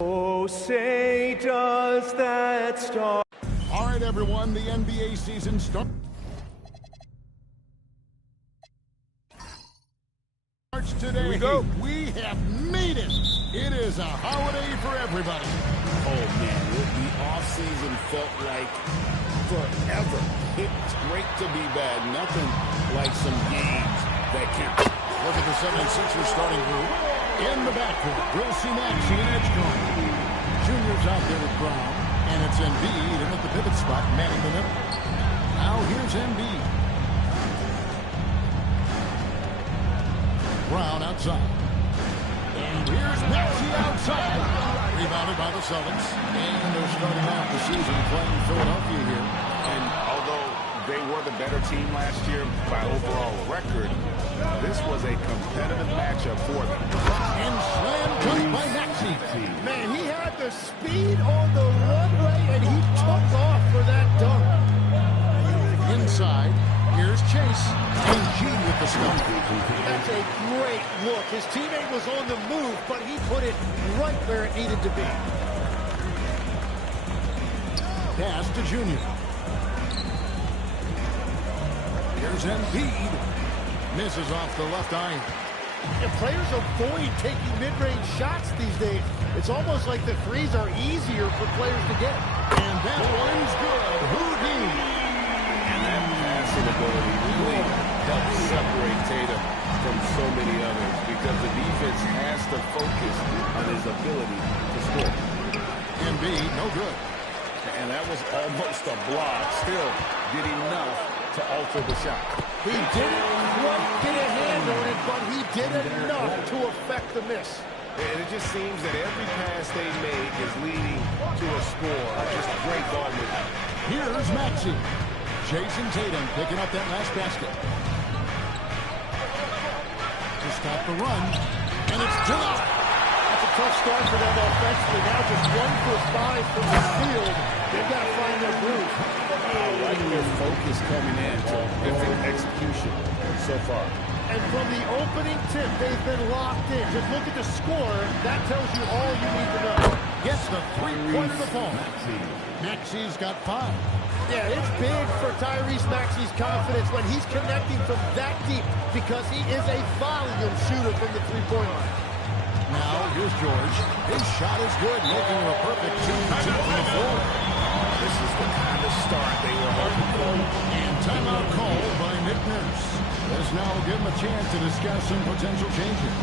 Oh, say does that star. All right, everyone, the NBA season starts today. Here we go. We have made it. It is a holiday for everybody. Oh, man, the offseason felt like forever. It's great to be back. Nothing like some games that count. Look at the 76ers starting group. In the backcourt, we'll see Maxey and Edgecombe. Junior's out there with Brown, and it's Embiid in at the pivot spot, manning the middle. Now here's Embiid. Brown outside. And here's Maxey outside. Rebounded by the Celtics. And they're starting off the season playing Philadelphia here. And although they were the better team last year by overall record, this was a competitive matchup for them. And slam dunk by Maxey. Man, he had the speed on the runway, and he took off for that dunk. Inside, here's Chase. And G with the stop. That's a great look. His teammate was on the move, but he put it right where it needed to be. Pass to Junior. Here's Embiid. Misses off the left iron. And players avoid taking mid-range shots these days. It's almost like the threes are easier for players to get. And that one's good. Houdini. And that passing ability really helps separate Tatum from so many others because the defense has to focus on his ability to score. Embiid, no good. And that was almost a block. Still did enough to alter the shot. He didn't quite get a hand on it, but he did enough to affect the miss. And it just seems that every pass they make is leading to a score. Just great ball movement. Here's Maxey. Jason Tatum picking up that last basket. To stop the run. And it's Tatum. That's a tough start for them offensively. Now just 1 for 5 from the field. They've got to find their groove. I like their focus coming in to different execution so far. And from the opening tip, they've been locked in. Just look at the score. That tells you all you need to know. Gets the three-pointer to fall. Maxey's got 5. Yeah, it's big for Tyrese Maxey's confidence when he's connecting from that deep because he is a volume shooter from the three-point line. Now, here's George. His shot is good, making a perfect 2-2 from the floor. This is the kind of start they were hoping for. And timeout called by Nick Nurse. This now will give him a chance to discuss some potential changes.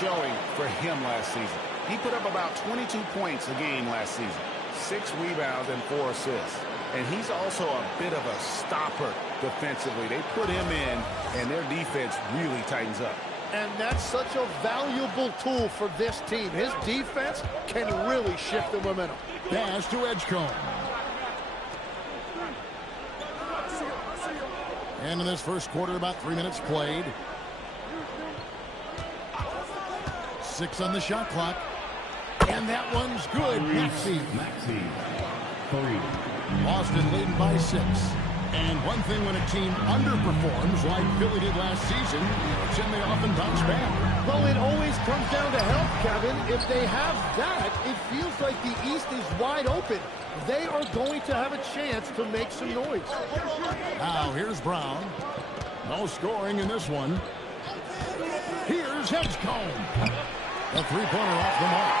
Showing for him last season. He put up about 22 points a game last season, 6 rebounds and 4 assists. And he's also a bit of a stopper defensively. They put him in, and their defense really tightens up. And that's such a valuable tool for this team. His defense can really shift the momentum. Pass to Edgecombe. And in this first quarter, about 3 minutes played. 6 on the shot clock. And that one's good. Maxey. Boston leading by 6. And one thing when a team underperforms like Philly did last season, they often bounce back. Well, it always comes down to health, Kevin. If they have that, it feels like the East is wide open. They are going to have a chance to make some noise. Now, here's Brown. No scoring in this one. Here's Edgecombe. A three-pointer off the mark.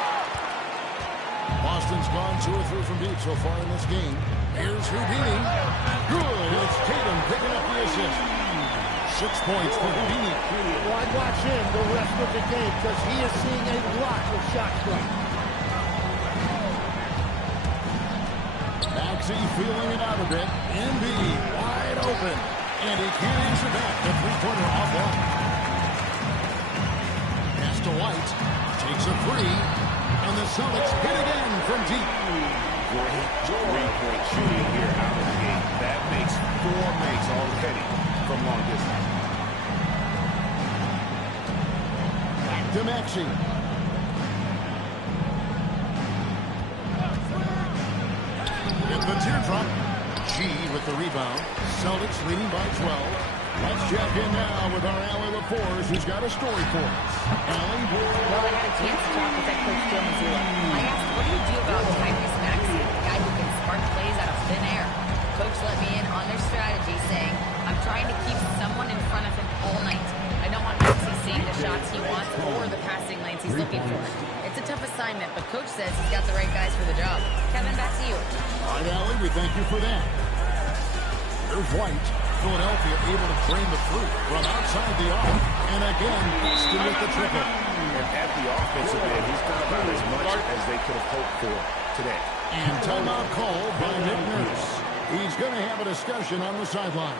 Boston's gone 2 or 3 from deep so far in this game. Here's Houdini. Good. It's Tatum picking up the assist. 6 points for Houdini. Well, I'd watch him the rest of the game because he is seeing a lot of shots right. Maxey feeling it out a bit. Embiid wide open. And he can't answer back. The three-pointer offline. Pass to White. Takes a three. And the Celtics hit again from deep. Great three-point shooting here out of the gate. That makes 4 makes already from long distance. Back to Maxey. Get the teardrop. G with the rebound. Celtics leading by 12. Let's check in now with our Allie LaForce, who's got a story for us. Allie? Well, I had a chance to talk with head coach Joe Mazzulla. I asked, what do you do about Tyrese Maxey, the guy who can spark plays out of thin air? Coach let me in on their strategy, saying, I'm trying to keep someone in front of him all night. I don't want Maxey seeing the shots he wants or the passing lanes he's looking for. It's a tough assignment, but Coach says he's got the right guys for the job. Kevin, back to you. All right, Allie, we thank you for that. Here's White. Philadelphia able to drain the fruit from outside the arc. And again, Boston with the triple. And at the offensive end, he's done about as much as they could have hoped for today. And timeout called by Nick Nurse. He's going to have a discussion on the sideline.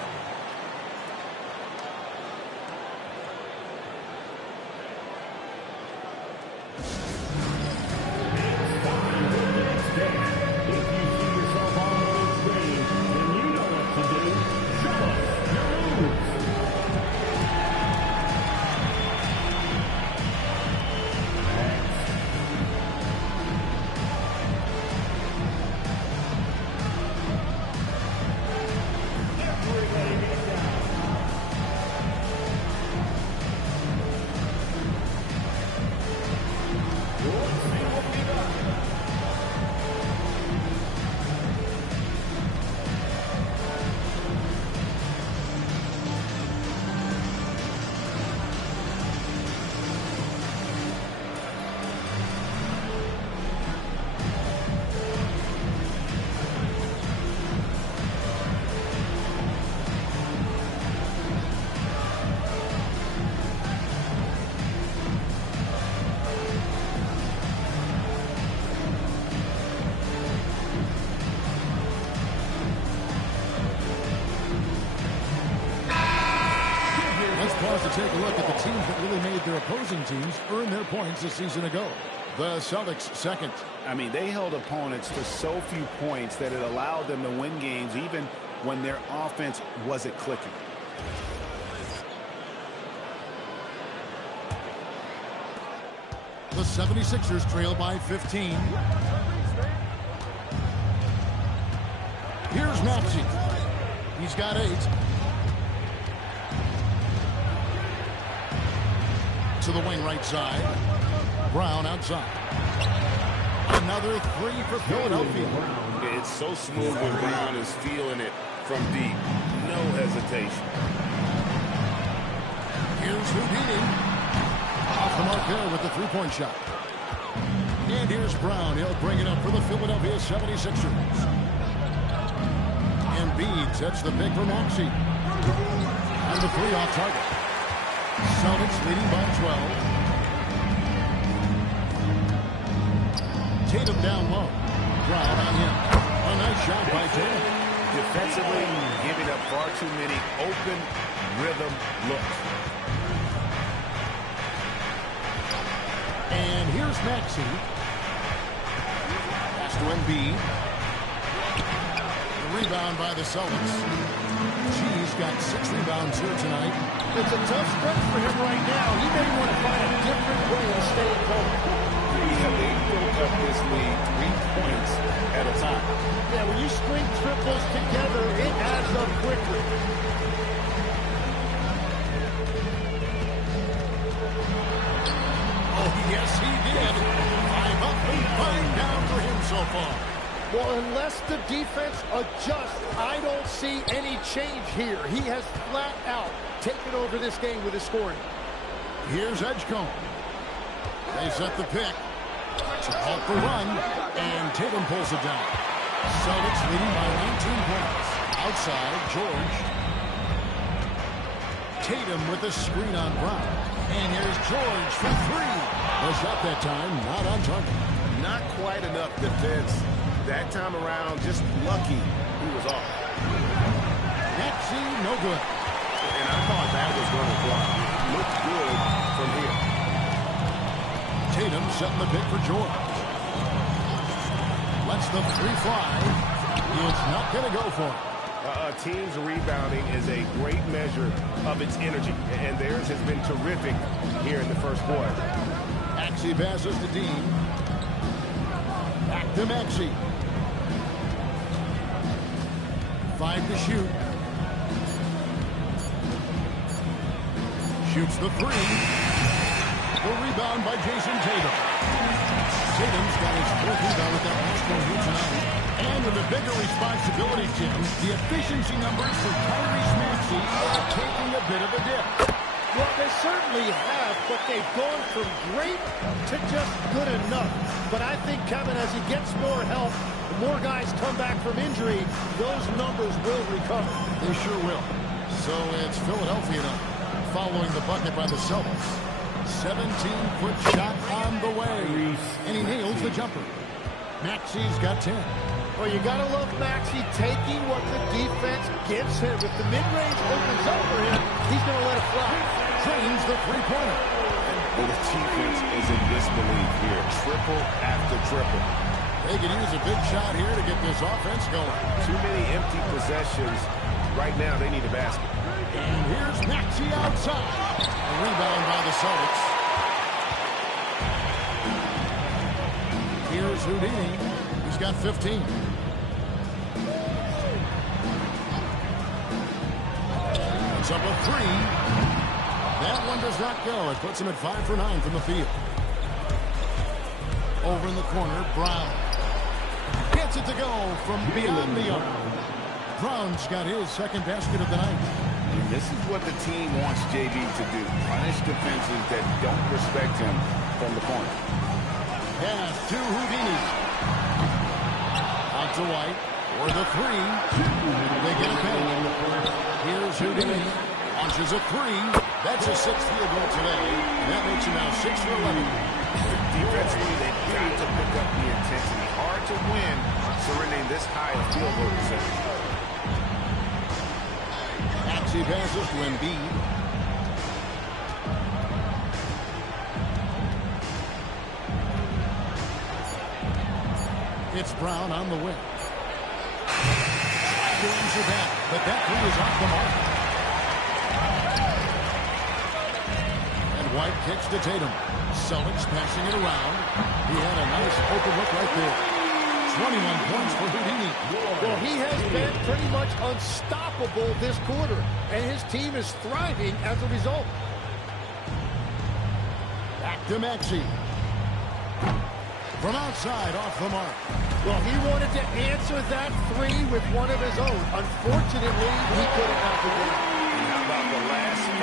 To take a look at the teams that really made their opposing teams earn their points a season ago. The Celtics second. I mean, they held opponents to so few points that it allowed them to win games even when their offense wasn't clicking. The 76ers trail by 15. Here's Maxey. He's got 8. To the wing right side. Brown outside. Another 3 for Philadelphia. It's so smooth when Brown is feeling it from deep. No hesitation. Here's Houdini. Off the mark there with the three-point shot. And here's Brown. He'll bring it up for the Philadelphia 76ers. Embiid sets the pick for Maxey. And the 3 off target. Celtics leading by 12. Tatum down low. Brown on him. A nice shot by Tatum. Defensively, giving up far too many open rhythm looks. And here's Maxey. Pass to Embiid. The rebound by the Celtics. He's got 6 rebounds here tonight. It's a tough stretch for him right now. He may want to find a different way to stay at home. have they built up this lead 3 points at a time. Yeah, when you string triples together, it adds up quickly. Oh, yes, he did. 5 up and 5 down for him so far. Well, unless the defense adjusts, I don't see any change here. He has flat out taken over this game with his scoring. Here's Edgecombe. They set the pick. To halt the run, and Tatum pulls it down. Celtics leading by 19 points. Outside, George. Tatum with a screen on Brown. And here's George for 3. The shot that time, not on target. Not quite enough defense. That time around, just lucky he was off. Maxey, no good. And I thought that was going to block. It looked good from here. Tatum setting the pick for George. Lets the 3 fly. It's not going to go for him. A team's rebounding is a great measure of its energy, and theirs has been terrific here in the first quarter. Maxey passes to Dean. Back to Maxey. 5 to shoot. Shoots the 3. The rebound by Jason Tatum. Tatum's got his 4th rebound with that last one here tonight. And with a bigger responsibility, Jim, the efficiency numbers for Tyrese Maxey are taking a bit of a dip. Well, they certainly have, but they've gone from great to just good enough. But I think, Kevin, as he gets more help, the more guys come back from injury, those numbers will recover. They sure will. So it's Philadelphia now, following the bucket by the Celtics. 17-foot shot on the way. And he nails the jumper. Maxey's got 10. Well, you got to love Maxey taking what the defense gives him. If the mid-range opens up for him, he's going to let it fly. Drains the 3-pointer. The defense is in disbelief here. Triple after triple. They can use a big shot here to get this offense going. Too many empty possessions. Right now, they need a basket. And here's Maxey outside. A rebound by the Celtics. Here's Houdini. He's got 15. It's up a 3. That one does not go. It puts him at 5 for 9 from the field. Over in the corner, Brown. Gets it to go from beyond the arc. Brown's got his 2nd basket of the night. And this is what the team wants JB to do. Punish defenses that don't respect him from the corner. Pass to Houdini. Out to White. For the 3. They get it back. Here's Houdini. Launches a 3. That's a 6th field goal today. And that makes him now 6 for 11. Defensively, they've got to pick up the intensity. Hard to win surrendering this high of field goal percentage. Maxey passes to Embiid. It's Brown on the wing. Brings it back, but that 3 is off the mark. And White kicks to Tatum. Celtics passing it around. He had a nice open look right there. 21 points for Houdini. Well, he has been pretty much unstoppable this quarter, and his team is thriving as a result. Back to Maxey. From outside, off the mark. Well, he wanted to answer that 3 with one of his own. Unfortunately, he couldn't have the game. And how about the last 5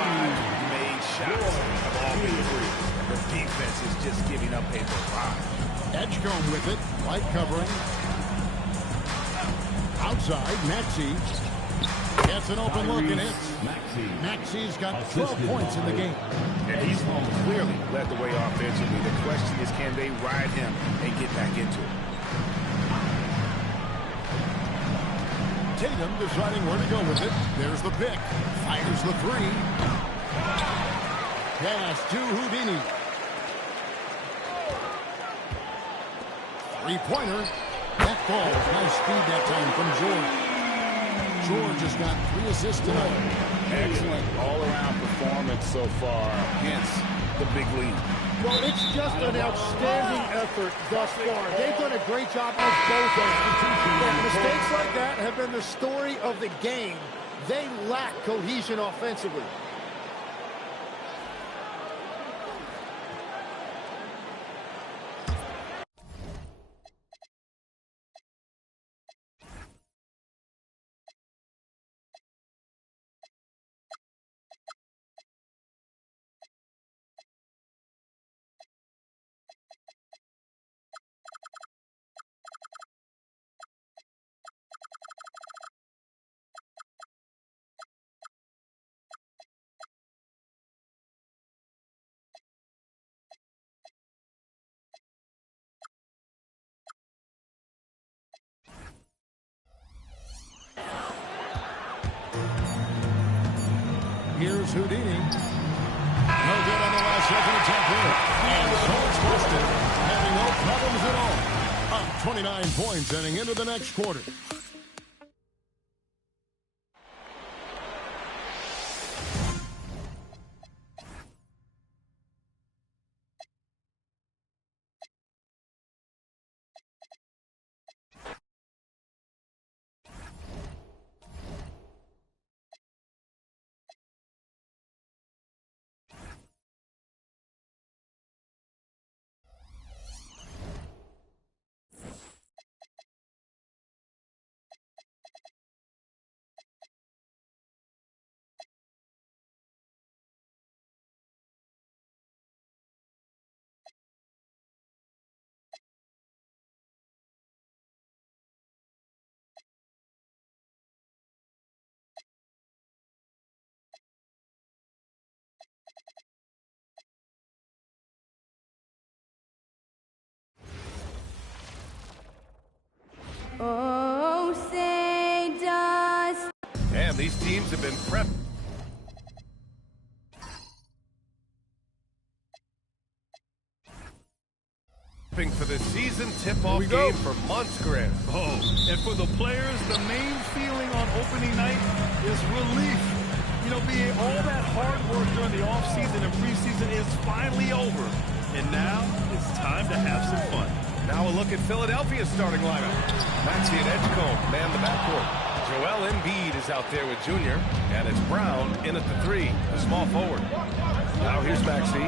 made shots have all been threes? The defense is just giving up a barrage. Edgecombe with it. White covering. Outside, Maxey. Gets an open look and hits. Maxey's got 12 points in the game. And he's clearly led the way offensively. The question is, can they ride him and get back into it? Tatum deciding where to go with it. There's the pick. Fires the 3. Pass to Houdini. 3-pointer. That falls. Nice speed that time from George. George has got 3 assists tonight. Excellent all-around performance. performance so far, hence the big lead. Well, it's just an outstanding effort thus far. They've done a great job on both ends. And mistakes like that have been the story of the game. They lack cohesion offensively. Here's Houdini. No good on the last second attempt here. And so it's busted. Having no problems at all. Up 29 points heading into the next quarter. Oh, say does. And these teams have been prepped for the season tip-off game for months, Grant. Oh, and for the players, the main feeling on opening night is relief. You know, being all that hard work during the offseason and preseason is finally over. And now it's time to have some fun. Now a look at Philadelphia's starting lineup. Maxey and Edgecombe man the backcourt. Joel Embiid is out there with Junior, and it's Brown in at the 3, the small forward. Now here's Maxey.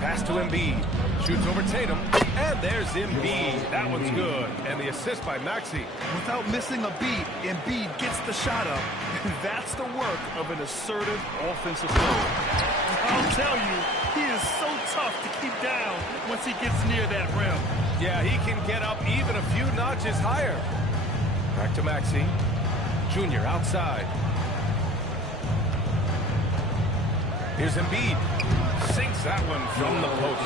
Pass to Embiid. Shoots over Tatum. And there's Embiid. That one's good. And the assist by Maxey. Without missing a beat, Embiid gets the shot up. And that's the work of an assertive offensive player. I'll tell you, he is so tough to keep down once he gets near that rim. Yeah, he can get up even a few notches higher. Back to Maxey. Junior outside. Here's Embiid. Sinks that one from the post.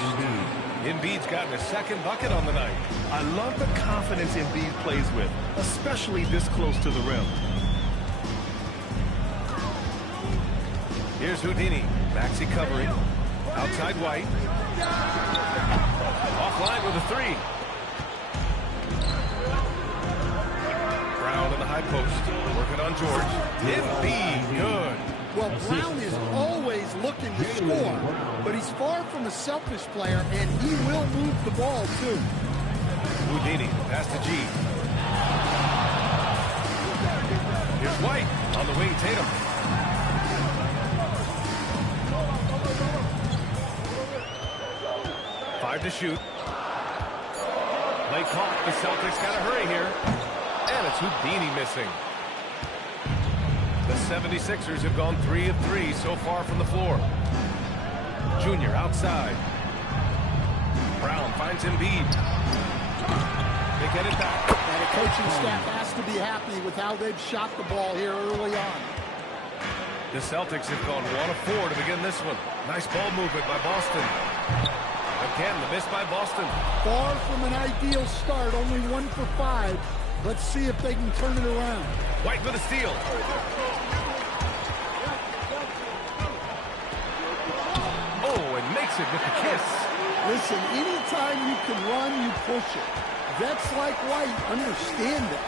Embiid's gotten a second bucket on the night. I love the confidence Embiid plays with, especially this close to the rim. Here's Houdini. Maxey covering. Outside White. Offline with a 3. Brown in the high post. Working on George. Embiid, good. Well, Brown is always looking to score, but he's far from a selfish player, and he will move the ball, too. Houdini, pass to G. Here's White on the wing, Tatum. Five to shoot. Play caught. The Celtics got to hurry here. And it's Houdini missing. The 76ers have gone 3 of 3 so far from the floor. Junior outside. Brown finds Embiid. They get it back. And the coaching staff has to be happy with how they've shot the ball here early on. The Celtics have gone 1 of 4 to begin this one. Nice ball movement by Boston. Again, the miss by Boston. Far from an ideal start, only 1 for 5. Let's see if they can turn it around. White with a steal. Oh, and makes it with the kiss. Listen, anytime you can run, you push it. Vets like White understand it.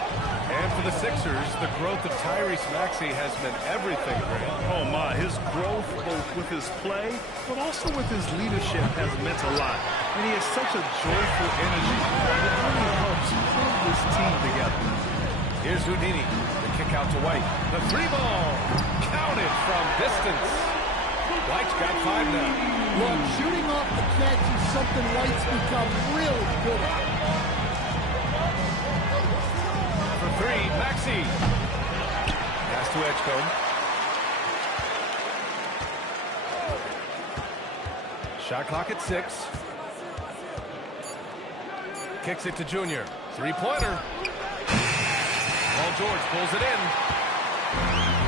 And for the Sixers, the growth of Tyrese Maxey has meant everything, Grant. Oh, my. His growth, both with his play, but also with his leadership, has meant a lot. And he has such a joyful energy that really helps hold this team together. Here's Houdini. The kick out to White. The three ball. Counted from distance. White's got 5 now. Look, shooting off the catch is something White's become really good at. For 3, Maxey. Pass to Edgecombe. Shot clock at 6. Kicks it to Junior. Three-pointer. Paul George pulls it in.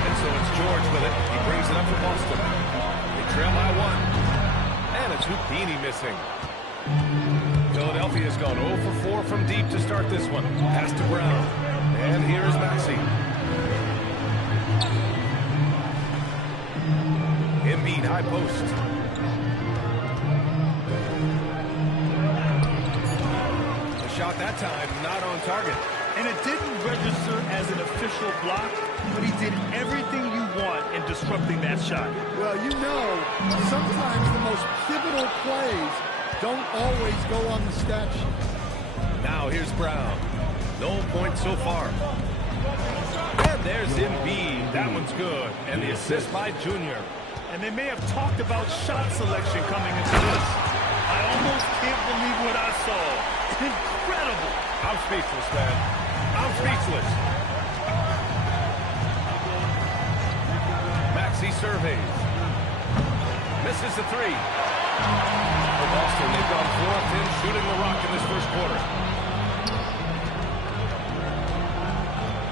And so it's George with it. He brings it up for Boston. They trail by 1. And it's Houdini missing. Philadelphia's gone 0 for 4 from deep to start this one. Pass to Brown. And here is Maxey. Embiid, high post. The shot that time, not on target. And it didn't register as an official block, but he did everything you want in disrupting that shot. Well, you know, sometimes the most pivotal plays don't always go on the stat sheet. Now here's Brown. No points so far. And there's Embiid. That one's good. And the assist by Junior. And they may have talked about shot selection coming into this. I almost can't believe what I saw. Incredible. I'm speechless, man. I'm speechless. Maxey surveys. Misses the 3. For Boston, they've gone 4 of 10 shooting the rock in this first quarter.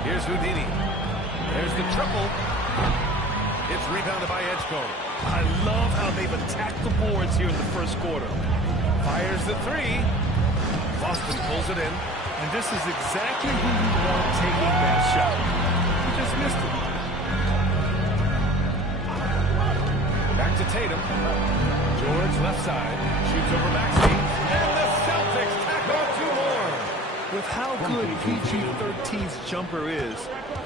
Here's Houdini. There's the triple. It's rebounded by Edgecombe. I love how they've attacked the boards here in the first quarter. Fires the 3. Boston pulls it in. And this is exactly who you want taking that shot. He just missed it. Back to Tatum. George left side. Shoots over Maxey. And the Celtics tack on 2 more. With how good PG-13's jumper is,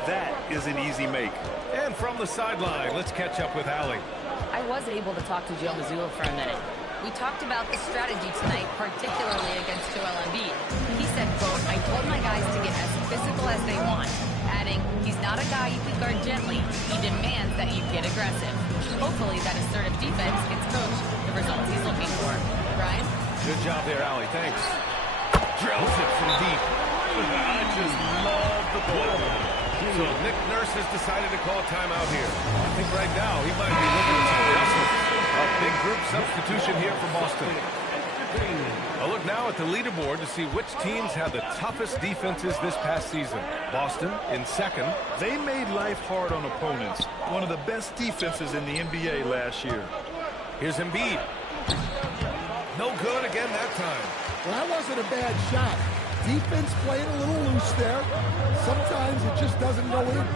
that is an easy make. And from the sideline, let's catch up with Allie. I was able to talk to Joe Mazzulla for a minute. We talked about the strategy tonight, particularly against Joel Embiid. He said, quote, I told my guys to get as physical as they want, adding, he's not a guy you can guard gently. He demands that you get aggressive. Hopefully that assertive defense gets Coach the results he's looking for. Brian? Good job there, Allie. Thanks. Drills it from deep. I just love the play. So Nick Nurse has decided to call timeout here. I think right now he might be looking at some adjustments. A big group substitution here for Boston. A look now at the leaderboard to see which teams had the toughest defenses this past season. Boston in second. They made life hard on opponents. One of the best defenses in the NBA last year. Here's Embiid. No good again that time. Well, that wasn't a bad shot. Defense playing a little loose there. Sometimes it just doesn't go in.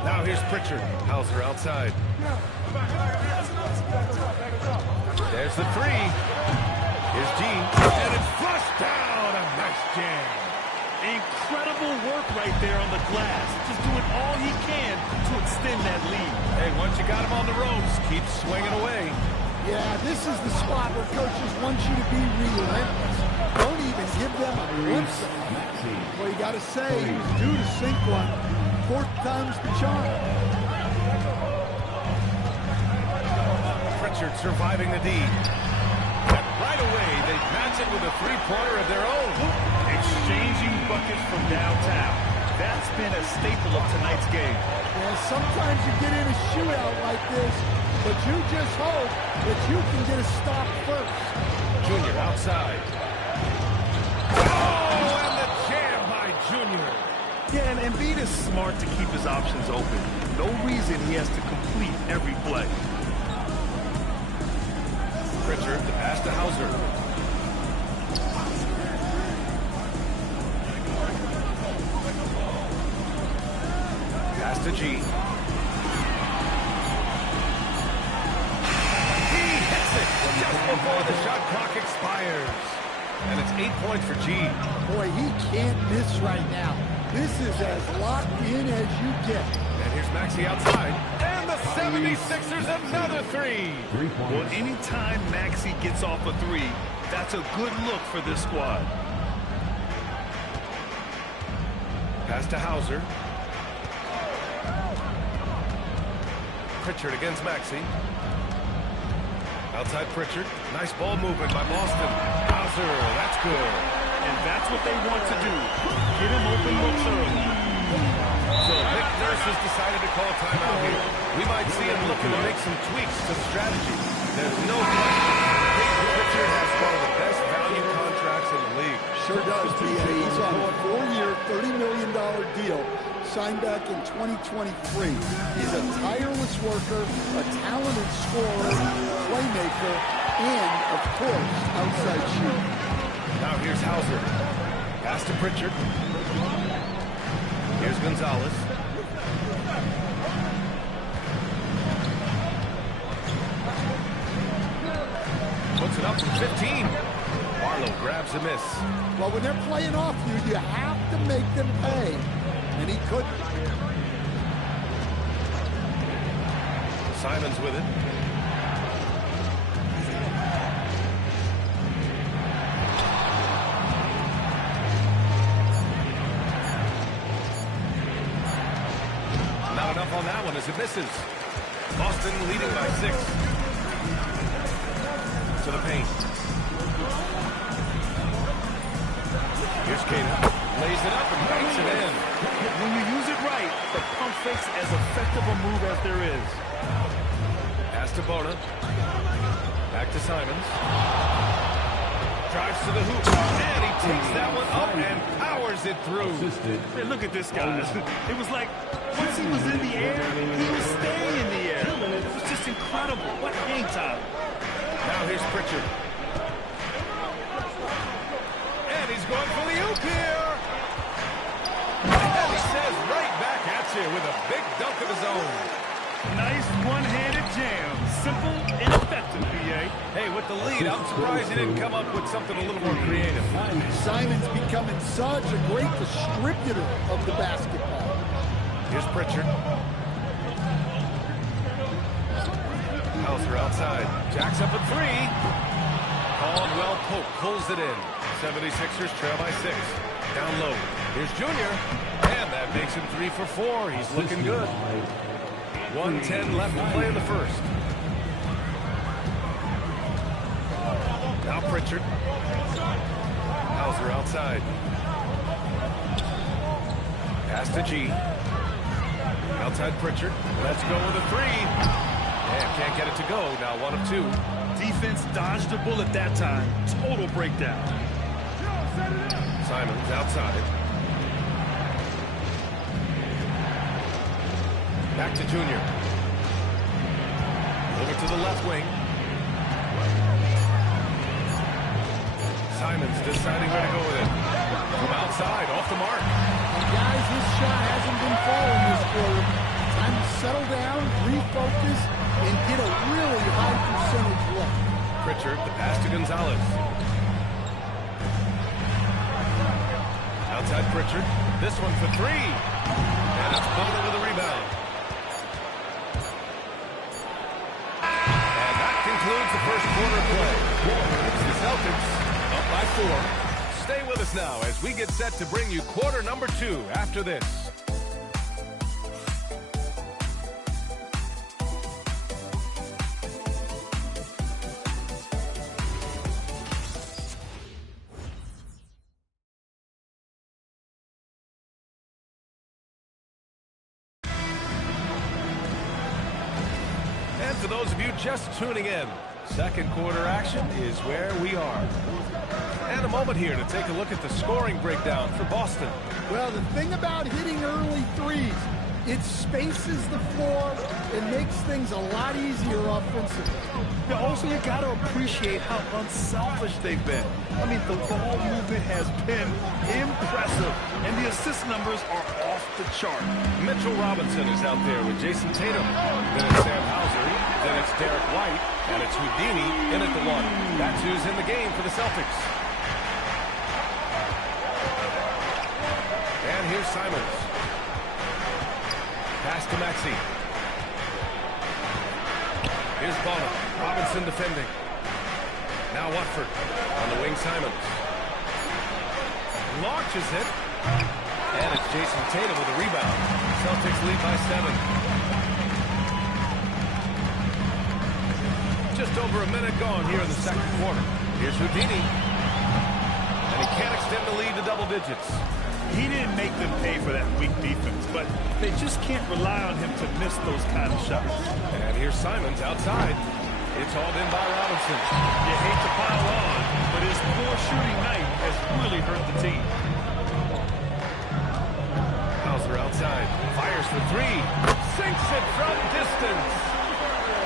Now here's Pritchard. Hauser outside. There's the 3. Here's Gene. And it's flushed down. A nice jam. Incredible work right there on the glass. Just doing all he can to extend that lead. Hey, once you got him on the ropes, keep swinging away. Yeah, this is the spot where coaches want you to be relentless. Don't even give them a glimpse of it. Well, you got to say, he was due to sink one. 4th time's the charm. Pritchard surviving the D. And right away, they match it with a 3-pointer of their own. Exchanging buckets from downtown. That's been a staple of tonight's game. Well, sometimes you get in a shootout like this, but you just hope that you can get a stop first. Junior outside. Oh, and the jam by Junior. Yeah, and Embiid is smart to keep his options open. No reason he has to complete every play. Pritchard, the pass to Hauser. Pass to G. He hits it just before the shot clock expires. And it's 8 points for G. Boy, he can't miss right now. This is as locked in as you get. And here's Maxey outside. And the 76ers another three. Well, anytime Maxey gets off a three, that's a good look for this squad. Pass to Hauser. Pritchard against Maxey. Outside Pritchard. Nice ball movement by Boston. Hauser, that's good. And that's what they want to do. Get him open looks early. So Nick Nurse has decided to call timeout here. We might see him looking to make some tweaks to the strategy. There's no question. Pritchard has one of the best value contracts in the league. Sure does, B.A. He's on a 4-year, $30 million deal signed back in 2023. He's a tireless worker, a talented scorer, playmaker, and, of course, outside shooter. Now here's Hauser. Pass to Pritchard. Here's Gonzalez. Puts it up from 15. Barlow grabs a miss. Well, when they're playing off you have to make them pay. And he couldn't. Simons with it. Not enough on that one as it misses. Boston leading by 6. To the paint. Here's Kata. Lays it up and banks it in. When you use it right, the pump fake's as effective a move as there is. Pass to Bona. Back to Simons. Drives to the hoop. And he takes that one up and powers it through. Hey, look at this guy. It was like, once he was in the air, he was staying in the air. It was just incredible. What hang time. Now here's Pritchard. And he's going for the oop here. And he says right back at you with a big dunk of his own. Nice one-handed jam. Simple and effective, B.A. Hey, with the lead, I'm surprised he didn't come up with something a little more creative. Simons becoming such a great distributor of the basketball. Here's Pritchard. Hauser outside. Jacks up a three. Caldwell Pope pulls it in. 76ers trail by 6. Down low. Here's Junior. And that makes him 3 for 4. He's looking good. 1:10 left to play in the first. Now Pritchard. Hauser outside. Pass to G. Outside Pritchard. Let's go with a three. And can't get it to go. Now 1 of 2. Defense dodged a bullet that time. Total breakdown. Simons outside. Back to Junior. Over to the left wing. Simons deciding where to go with it. From outside, off the mark. And guys, this shot hasn't been falling this quarter. Time to settle down, refocus, and get a really high percentage look. Pritchard, the pass to Gonzalez. Outside Pritchard. This one for 3. And it's Bona with a rebound. And that concludes the first quarter play. It's the Celtics up by 4. Stay with us now as we get set to bring you quarter number 2 after this. And for those of you just tuning in, second quarter action is where we are. And a moment here to take a look at the scoring breakdown for Boston. Well, the thing about hitting early threes, it spaces the floor and makes things a lot easier offensively. Yeah, also, you got to appreciate how unselfish they've been. I mean, the ball movement has been impressive, and the assist numbers are off the chart. Mitchell Robinson is out there with Jason Tatum. Then it's Sam Hauser. Then it's Derek White. And it's Houdini in at the 1. That's who's in the game for the Celtics. here's Simons. Pass to Maxey. Here's Bonham. Robinson defending. Now Watford. On the wing, Simons. Launches it. And it's Jason Tatum with a rebound. Celtics lead by 7. Just over a minute gone here in the second quarter. Here's Houdini. And he can't extend the lead to double digits. He didn't make them pay for that weak defense, but they just can't rely on him to miss those kind of shots. And here's Simons outside. It's hauled in by Robinson. You hate to pile on, but his poor shooting night has really hurt the team. Hauser outside. Fires for three. Sinks it from distance.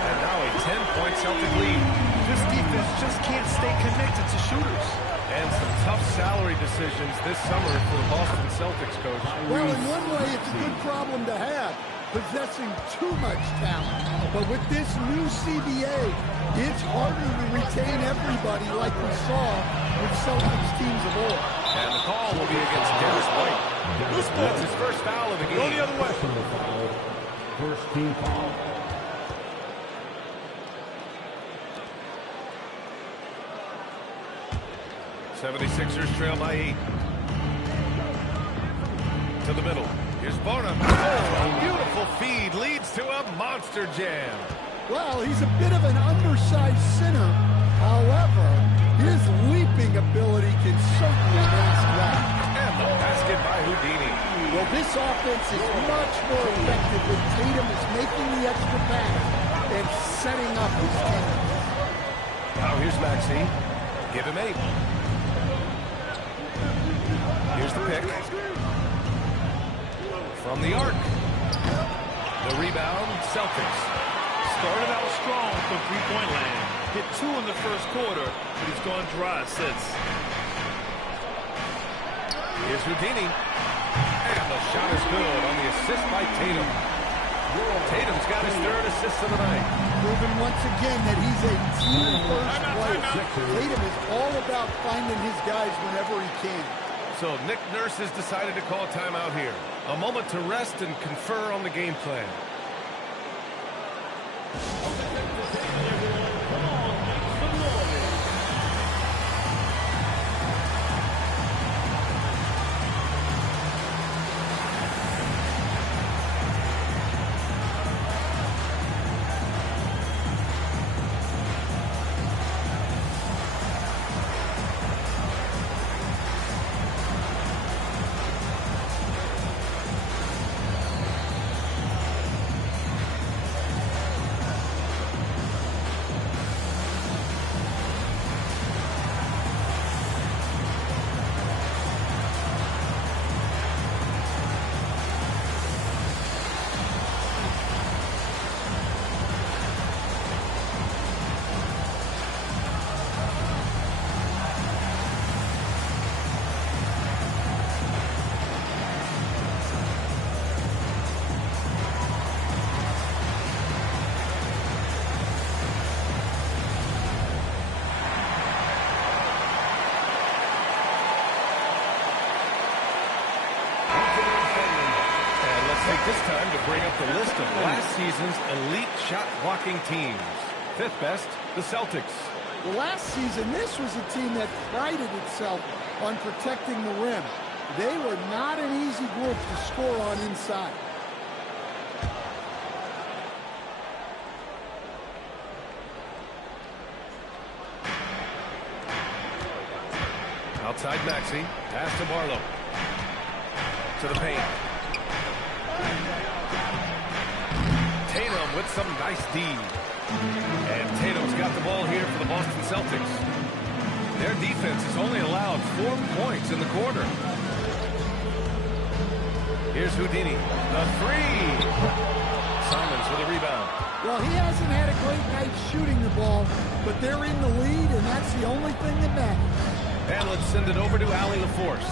And now a 10-point Celtic lead. This defense just can't stay connected to shooters. And some tough salary decisions this summer for the Boston Celtics coach. Well, in one way, it's a good problem to have, possessing too much talent. But with this new CBA, it's harder to retain everybody like we saw with Celtics teams of old. And the call will be against Dennis White. That's his first foul of the game. Go the other way. First team foul. '76ers trail by 8. To the middle. Here's Bonham. Oh, a beautiful feed leads to a monster jam. Well, he's a bit of an undersized center. However, his leaping ability can certainly raise flag. And the basket by Houdini. Well, this offense is much more effective when Tatum is making the extra pass and setting up his team. Now here's Maxey. Give him 8. Here's the pick. From the arc. The rebound, Celtics. Started out strong from three-point land. Hit 2 in the first quarter, but he's gone dry since. Here's Houdini. And the shot is good on the assist by Tatum. Tatum's got his 3rd assist of the night. Proving once again that he's a team-first player. Tatum is all about finding his guys whenever he can. So Nick Nurse has decided to call timeout here. A moment to rest and confer on the game plan. This time to bring up the list of last season's elite shot-blocking teams. 5th best, the Celtics. Well, last season, this was a team that prided itself on protecting the rim. They were not an easy group to score on inside. Outside Maxey, pass to Barlow. To the paint. Tatum with some nice D. And Tatum's got the ball here for the Boston Celtics. Their defense has only allowed 4 points in the quarter. Here's Houdini. The 3. Simons with a rebound. Well, he hasn't had a great night shooting the ball, but they're in the lead, and that's the only thing that matters. And let's send it over to Allie LaForce.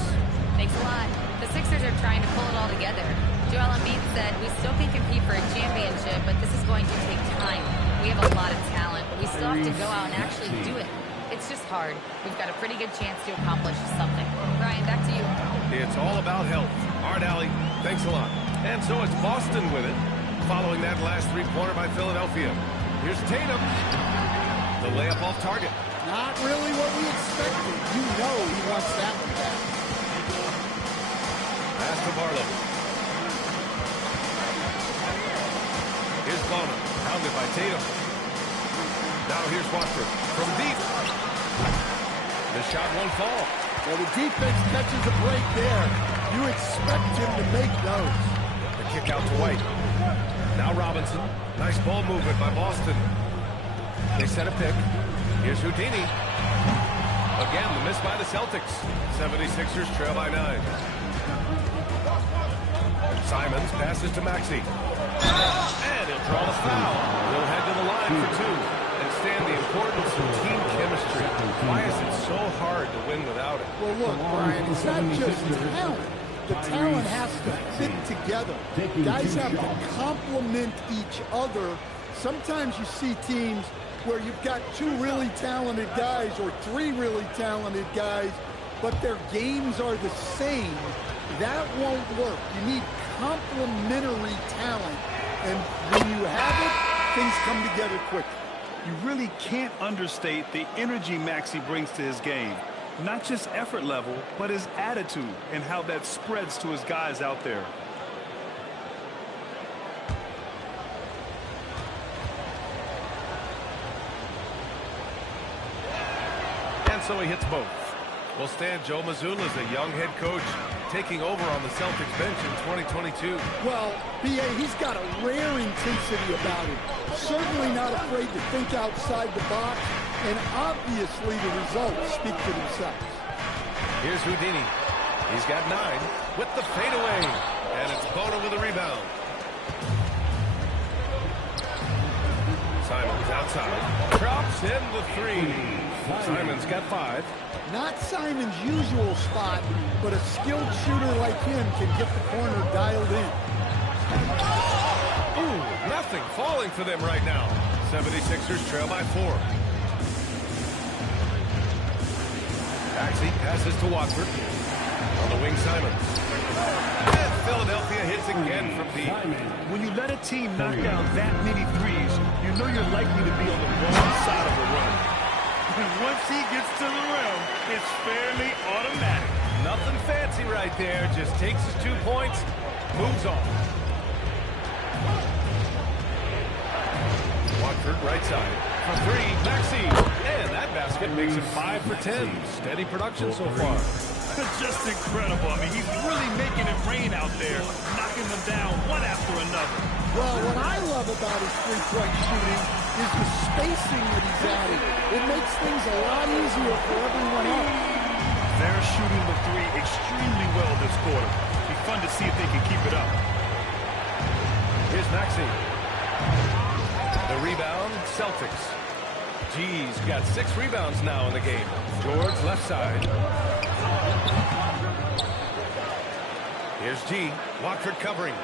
Thanks a lot. The Sixers are trying to pull it all together. Joel Embiid said, we still can compete for a championship, but this is going to take time. We have a lot of talent, but we still have to go out and actually do it. It's just hard. We've got a pretty good chance to accomplish something. Ryan, back to you. It's all about health. Hard alley. Thanks a lot. And so it's Boston with it, following that last three-pointer by Philadelphia. Here's Tatum. The layup off target. Not really what we expected. You know he wants that one back. Pass to Barlow. Here's Bono. Pounded by Tatum. Now here's Watford. From deep. The shot won't fall. Well, the defense catches a break there. You expect him to make those. The kick out to White. Now Robinson. Nice ball movement by Boston. They set a pick. Here's Houdini. Again, the miss by the Celtics. 76ers trail by 9. Simons passes to Maxey. And he'll draw the foul. He'll head to the line for 2. And stand the importance of team chemistry. Why is it so hard to win without it? Well, look, Brian, it's not just talent. The talent has to fit together. Guys have to complement each other. Sometimes you see teams where you've got 2 really talented guys or 3 really talented guys, but their games are the same. That won't work. You need complementary talent. And when you have it, things come together quickly. You really can't understate the energy Maxey brings to his game. Not just effort level, but his attitude and how that spreads to his guys out there. And so he hits both. Well, Stan, Joe Mazzulla is a young head coach taking over on the Celtics bench in 2022. Well, B.A., he's got a rare intensity about him. Certainly not afraid to think outside the box, and obviously the results speak for themselves. Here's Houdini. He's got 9 with the fadeaway, and it's Bono with a rebound. Simons outside. Drops in the 3. Simons got 5. Not Simon's usual spot, but a skilled shooter like him can get the corner dialed in. Ooh, nothing falling for them right now. 76ers trail by 4. Maxey passes to Watford. On the wing, Simons. And Philadelphia hits again from deep. When you let a team knock down that many threes, you know you're likely to be on the wrong side of a run. And once he gets to the rim, it's fairly automatic. Nothing fancy right there. Just takes his 2 points, moves on. Watford right side for 3. Maxey. And that basket makes it 5 for 10. Steady production so far. Just incredible. I mean, he's really making it rain out there, knocking them down one after another. Well, what I love about his three-point shooting is the spacing that he's adding. It makes things a lot easier for everyone else. They're shooting the 3 extremely well this quarter. It'll be fun to see if they can keep it up. Here's Maxey. The rebound, Celtics. G's got 6 rebounds now in the game. George left side. Here's G. Watford covering.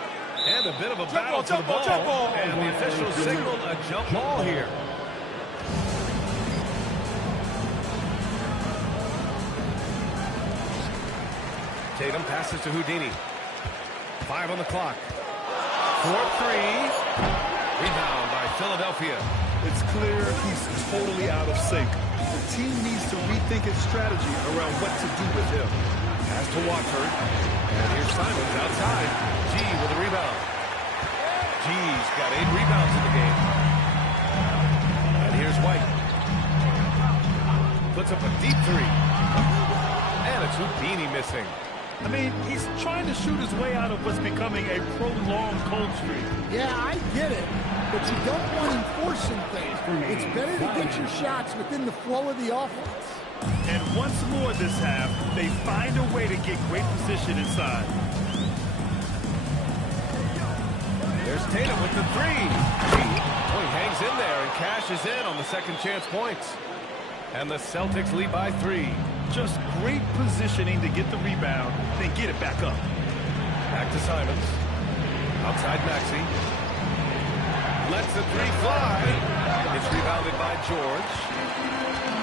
And a bit of a battle to the ball. And the officials signaled a jump ball here. Tatum passes to Houdini. 5 on the clock. 4-3. Rebound by Philadelphia. It's clear he's totally out of sync. The team needs to rethink its strategy around what to do with him. Pass to Watford. And here's Simons outside. G with a rebound. G's got 8 rebounds in the game. And here's White. Puts up a deep 3. And it's Houdini missing. I mean, he's trying to shoot his way out of what's becoming a prolonged cold streak. Yeah, I get it. But you don't want him forcing things. It's better to get your shots within the flow of the offense. And once more this half, they find a way to get great position inside. There's Tatum with the 3. Oh, he hangs in there and cashes in on the second chance points. And the Celtics lead by 3. Just great positioning to get the rebound, then get it back up. Back to Simons. Outside Maxey. Lets the 3 fly. It's rebounded by George.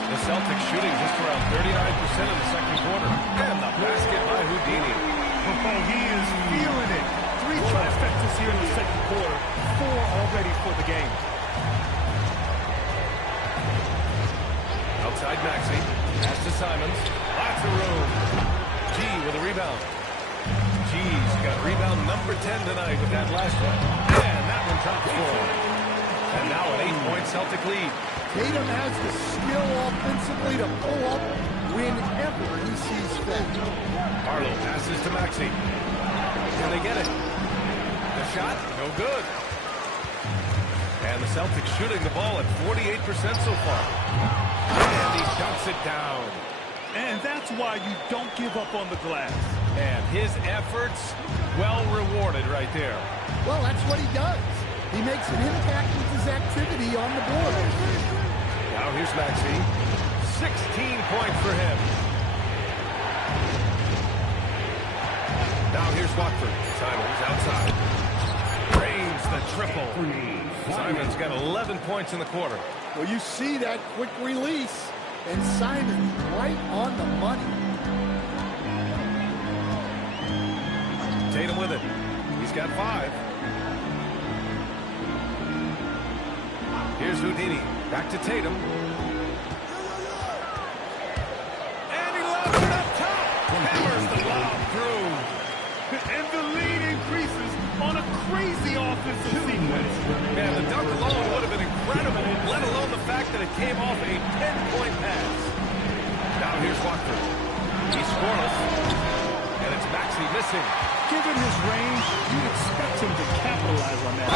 The Celtics shooting just around 39% in the second quarter. And the basket by Houdini. Oh, he is feeling it. 3 trifectas here in the second quarter. 4 already for the game. Outside Maxey. Pass to Simons. Lots of room. G with a rebound. G's got rebound number 10 tonight with that last one. And that one top score. And now an 8-point Celtic lead. Tatum has the skill offensively to pull up whenever he sees fit. Harlow passes to Maxey. Can they get it? The shot, no good. And the Celtics shooting the ball at 48% so far. And he dunks it down. And that's why you don't give up on the glass. And his efforts, well rewarded right there. Well, that's what he does. He makes an impact with his activity on the board. Now here's Maxey. 16 points for him. Now here's Watford. Simons outside. Drains the triple. Simons got 11 points in the quarter. Well, you see that quick release, and Simon right on the money. Tatum with it. He's got 5. Here's Houdini. Back to Tatum. And he lobs it up top. Hammers the lob through. And the lead increases on a crazy offensive sequence. Man, the dunk alone would have been incredible, let alone the fact that it came off a 10-point pass. Now here's Watford. He's scoreless. And it's Maxey missing. Given his range, you'd expect him to capitalize on that.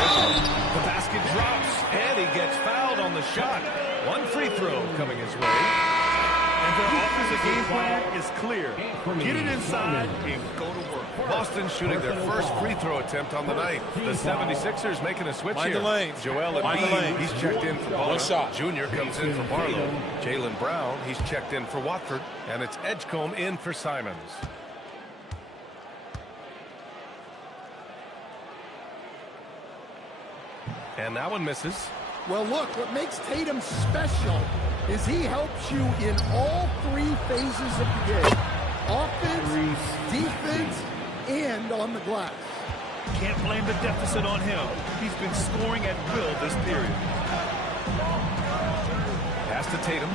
The basket drops, and he gets fouled on the shot. 1 free throw coming his way. And their offensive game plan is clear. Get it inside and go to work. Boston shooting their first free throw attempt on the night. The 76ers making a switch Mind here. the lanes. Joel Mind the Embiid, lanes. he's checked in for Bonner. One shot. Junior comes in for Barlow. Jaylen Brown, he's checked in for Watford. And it's Edgecombe in for Simons. And that one misses. Well, look, what makes Tatum special is he helps you in all 3 phases of the game. Offense, defense, and on the glass. Can't blame the deficit on him. He's been scoring at will this period. Pass to Tatum.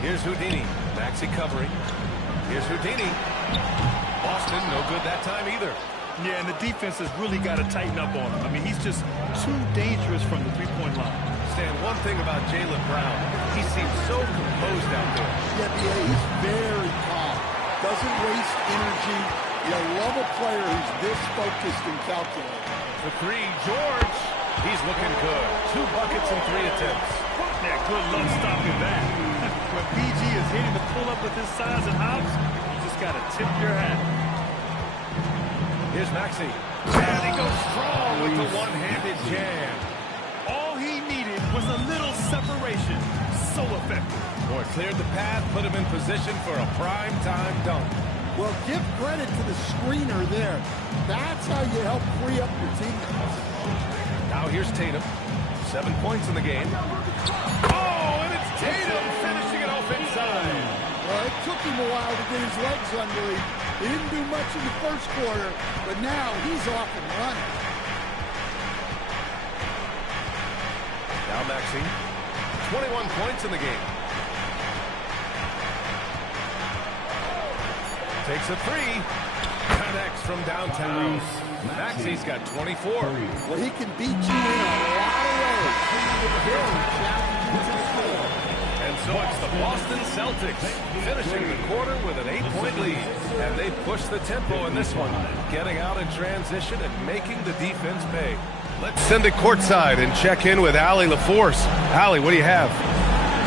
Here's Houdini. Maxey covering. Here's Houdini. Boston, no good that time either. Yeah, and the defense has really got to tighten up on him. I mean, he's just too dangerous from the 3-point line. Stan, one thing about Jaylen Brown, he seems so composed out there. Yeah, B.A., he's very calm. Doesn't waste energy. You love a player who's this focused and calculated. The 3, George. He's looking good. 2 buckets and 3 attempts. Yeah, good luck stopping that. When PG is hitting the pull-up with his size and hops, you just got to tip your hat. Here's Maxey. And he goes strong with the one-handed jam. All he needed was a little separation. So effective. Boy, cleared the path, put him in position for a prime-time dunk. Well, give credit to the screener there. That's how you help free up your teammates. Now here's Tatum. 7 points in the game. Oh, and it's Tatum finishing it off inside. Well, it took him a while to get his legs under him. He didn't do much in the first quarter, but now he's off and running. Now Maxey. 21 points in the game. Takes a 3. Connects from downtown. Maxey's got 24. Well, he can beat you in a lot of ways. Very challenging to score. And so it's the Boston Celtics finishing the quarter with an 8-point lead. And they push the tempo in this one, getting out in transition and making the defense pay. Let's send it courtside and check in with Allie LaForce. Allie, what do you have?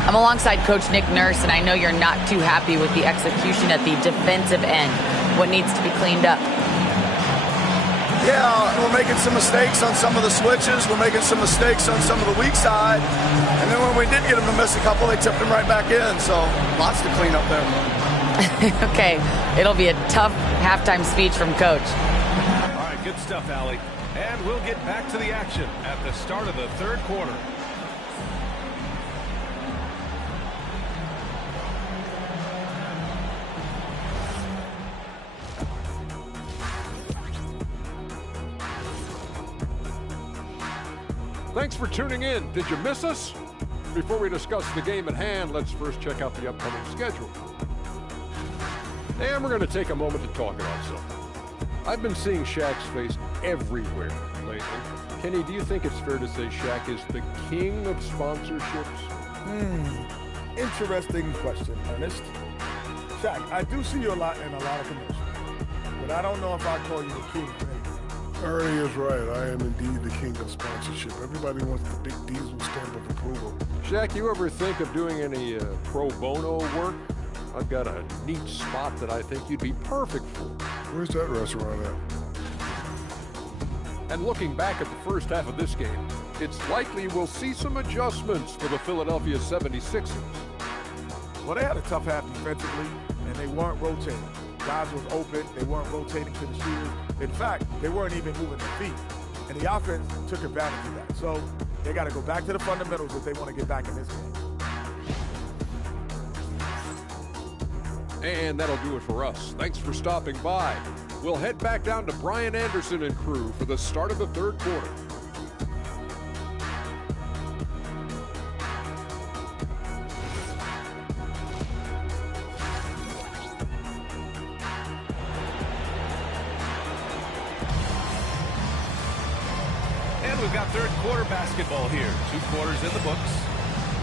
I'm alongside Coach Nick Nurse, and I know you're not too happy with the execution at the defensive end. What needs to be cleaned up? Yeah, we're making some mistakes on some of the switches. We're making some mistakes on some of the weak side. And then when we did get them to miss a couple, they tipped them right back in. So lots to clean up there. Okay, it'll be a tough halftime speech from Coach. All right, good stuff, Allie. And we'll get back to the action at the start of the third quarter. Thanks for tuning in. Did you miss us? Before we discuss the game at hand, let's first check out the upcoming schedule. And we're going to take a moment to talk about something. I've been seeing Shaq's face everywhere lately. Kenny, do you think it's fair to say Shaq is the king of sponsorships? Interesting question, Ernest. Shaq, I do see you a lot in a lot of commercials, but I don't know if I call you the king. Ernie is right. I am indeed the king of sponsorship. Everybody wants the big Diesel stamp of approval. Shaq, you ever think of doing any pro bono work? I've got a neat spot that I think you'd be perfect for. Where's that restaurant at? And looking back at the first half of this game, it's likely we'll see some adjustments for the Philadelphia 76ers. Well, they had a tough half defensively, and they weren't rotating. Guys was open. They weren't rotating to the shooters. In fact, they weren't even moving their feet. And the offense took advantage of that. So they got to go back to the fundamentals if they want to get back in this game. And that'll do it for us. Thanks for stopping by. We'll head back down to Brian Anderson and crew for the start of the third quarter. We've got third quarter basketball here. 2 quarters in the books.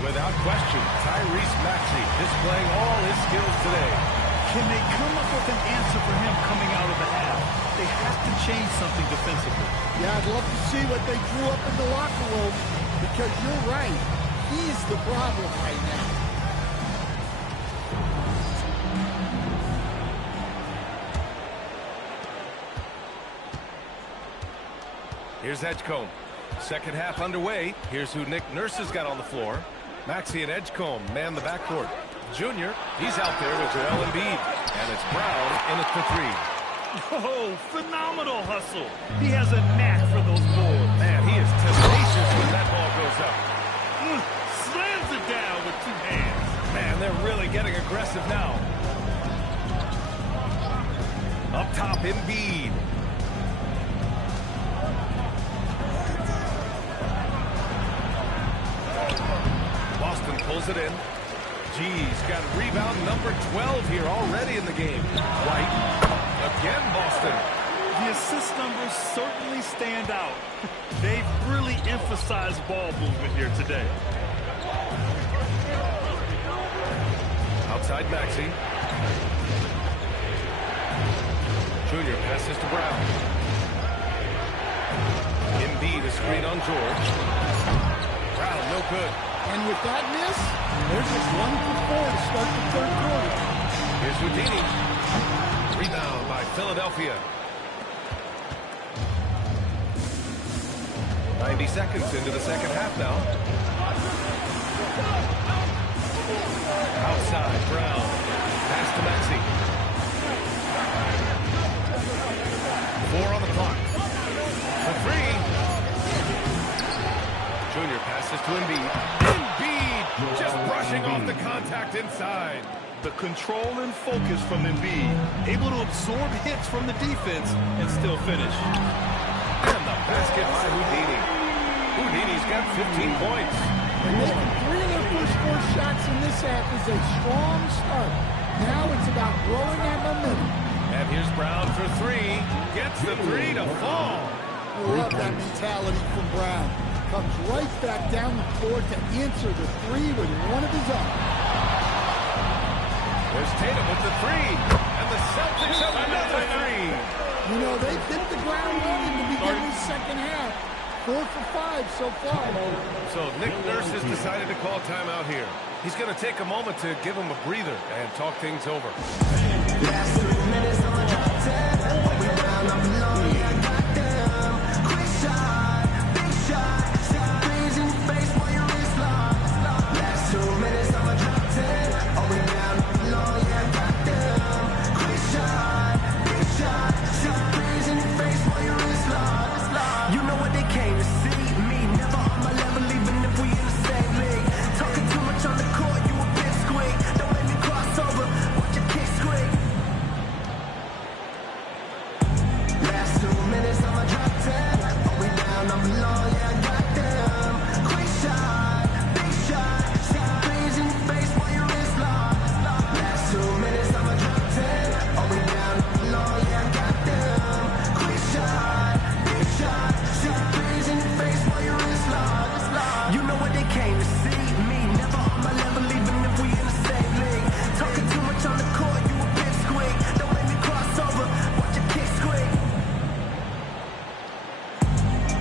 Without question, Tyrese Maxey displaying all his skills today. Can they come up with an answer for him coming out of the half? They have to change something defensively. Yeah, I'd love to see what they drew up in the locker room, because you're right. He's the problem right now. Here's Edgecombe. Second half underway. Here's who Nick Nurse has got on the floor. Maxey and Edgecombe man the backcourt. Junior, he's out there with Joel Embiid. And it's Brown in at the 3. Oh, phenomenal hustle. He has a knack for those balls. Man, he is tenacious when that ball goes up. Slams it down with 2 hands. Man, they're really getting aggressive now. Up top, Embiid. Boston pulls it in. G's got rebound number 12 here already in the game. White. Again, Boston. The assist numbers certainly stand out. They've really emphasized ball movement here today. Outside Maxey. Junior passes to Brown. Embiid a screen on George. Brown, no good. And with that miss, they're just 1 for 4 to start the third quarter. Here's Houdini. Rebound by Philadelphia. 90 seconds into the second half now. Outside, Brown. Pass to Maxey. 4 on the clock. For 3. Junior passes to Embiid. Embiid just brushing off the contact inside. The control and focus from Embiid, able to absorb hits from the defense and still finish. And the basket by Houdini. Houdini's got 15 points. And making 3 of their first 4 shots in this half is a strong start. Now it's about growing that momentum. And here's Brown for 3. Gets the 3 to fall. I love that mentality from Brown. Comes right back down the court to answer the 3 with one of his own. There's Tatum with the 3. And the Celtics have another 3. You know, they've hit the ground running to begin the second half. 4 for 5 so far. So Nick Nurse has decided to call timeout here. He's going to take a moment to give him a breather and talk things over. Last 3 minutes on the top 10. We down up alone, yeah, I got them. Quick shot, big shot. Last 2 minutes on my top 10. Oh, we down low, yeah, I got them. Quick shot, big shot. 6 threes in your face while your wrist locked. You know what they came to see. Me, never on my level, even if we in the same league. Talking too much on the court, you a big squeak. Don't make me cross over, watch your kick squeak.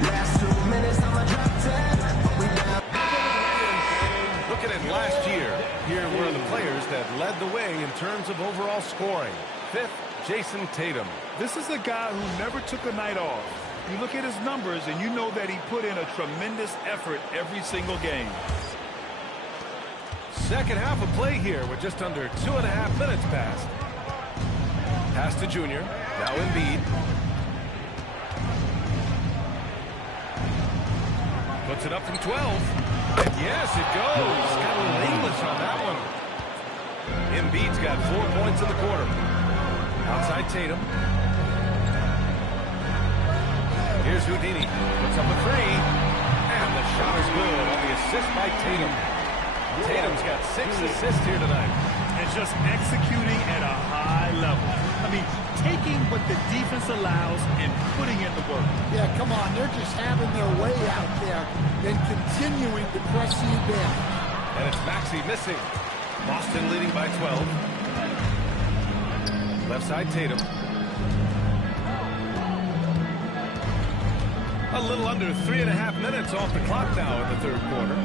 Last 2 minutes, I'ma drop 10. We down. Looking at last year, here were the players that led the way in terms of overall scoring. 5th, Jason Tatum. This is a guy who never took a night off. You look at his numbers, and you know that he put in a tremendous effort every single game. Second half of play here with just under 2.5 minutes passed. Pass to Junior. Now Embiid. Puts it up from 12. And yes, it goes. Got a little English on that one. Embiid's got 4 points in the quarter. Outside Tatum. Here's Houdini. Puts up a 3. And the shot is good on the assist by Tatum. Tatum's got 6 assists here tonight. And just executing at a high level. I mean, taking what the defense allows and putting in the work. Yeah, come on. They're just having their way out there and continuing to press the advantage. And it's Maxey missing. Boston leading by 12. Left side Tatum. A little under 3.5 minutes off the clock now in the third quarter.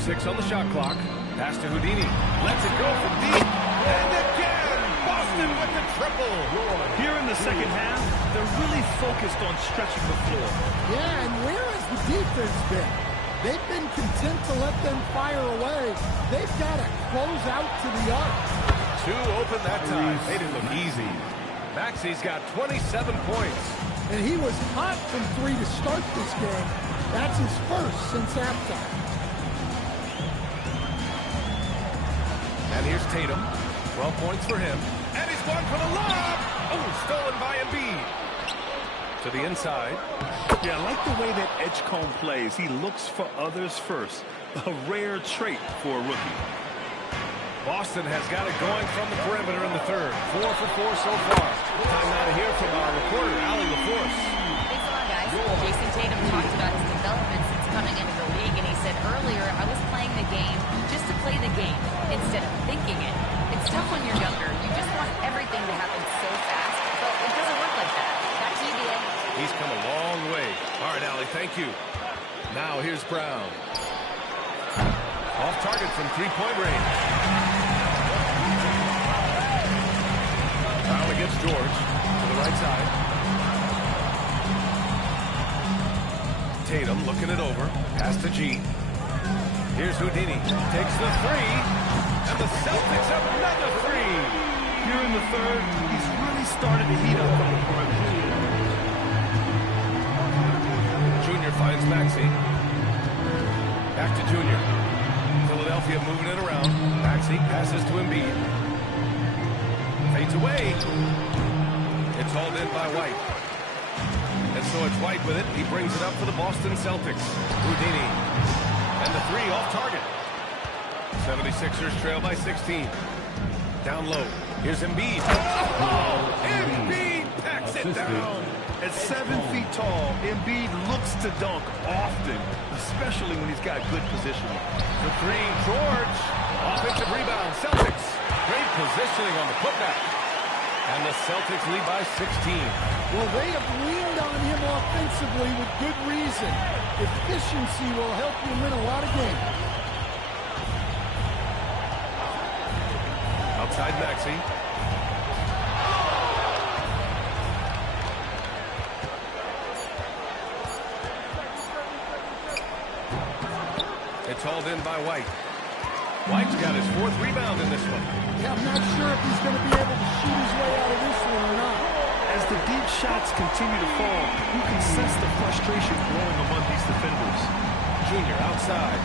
6 on the shot clock. Pass to Houdini. Lets it go from deep. And again, Boston with the triple. Here in the second half, they're really focused on stretching the floor. Yeah, and where has the defense been? They've been content to let them fire away. They've got to close out to the arc. 2 open that time. Made it look easy. Maxey's got 27 points. And he was hot from 3 to start this game. That's his first since halftime. And here's Tatum. 12 points for him. And he's going for the lob. Oh, stolen by Embiid. To the inside. Yeah, I like the way that Edgecombe plays. He looks for others first. A rare trait for a rookie. Boston has got it going from the perimeter in the third. 4 for 4 so far. Time now to hear from our reporter, Allie LaForce. Thanks a lot, guys. Jason Tatum talked about his development since coming into the league, and he said earlier, I was playing the game just to play the game instead of thinking it. It's tough when you're younger. You just want everything to happen so fast, but it doesn't work like that. Back to you, B.A. He's come a long way. All right, Allie, thank you. Now here's Brown. Off target from 3-point range. Brown against George to the right side. Tatum looking it over. Pass to G. Here's Houdini. Takes the 3. And the Celtics have another 3. Here in the third, he's really started to heat up on the perimeter. Junior finds Maxey. Back to Junior. Philadelphia moving it around. Maxey passes to Embiid. Fades away. It's hauled in by White. And so it's White with it. He brings it up for the Boston Celtics. Houdini. And the 3 off target. 76ers trail by 16. Down low. Here's Embiid. Oh! Embiid packs it down. At 7 feet tall, Embiid looks to dunk often, especially when he's got good positioning. The 3, George. Offensive rebound, Celtics. Great positioning on the putback. And the Celtics lead by 16. Well, they have leaned on him offensively with good reason. Efficiency will help you win a lot of games. Outside Maxey. It's hauled in by White. White's got his 4th rebound in this one. Yeah, I'm not sure if he's going to be able to shoot his way out of this one or not. As the deep shots continue to fall, you can sense the frustration growing among these defenders. Junior outside.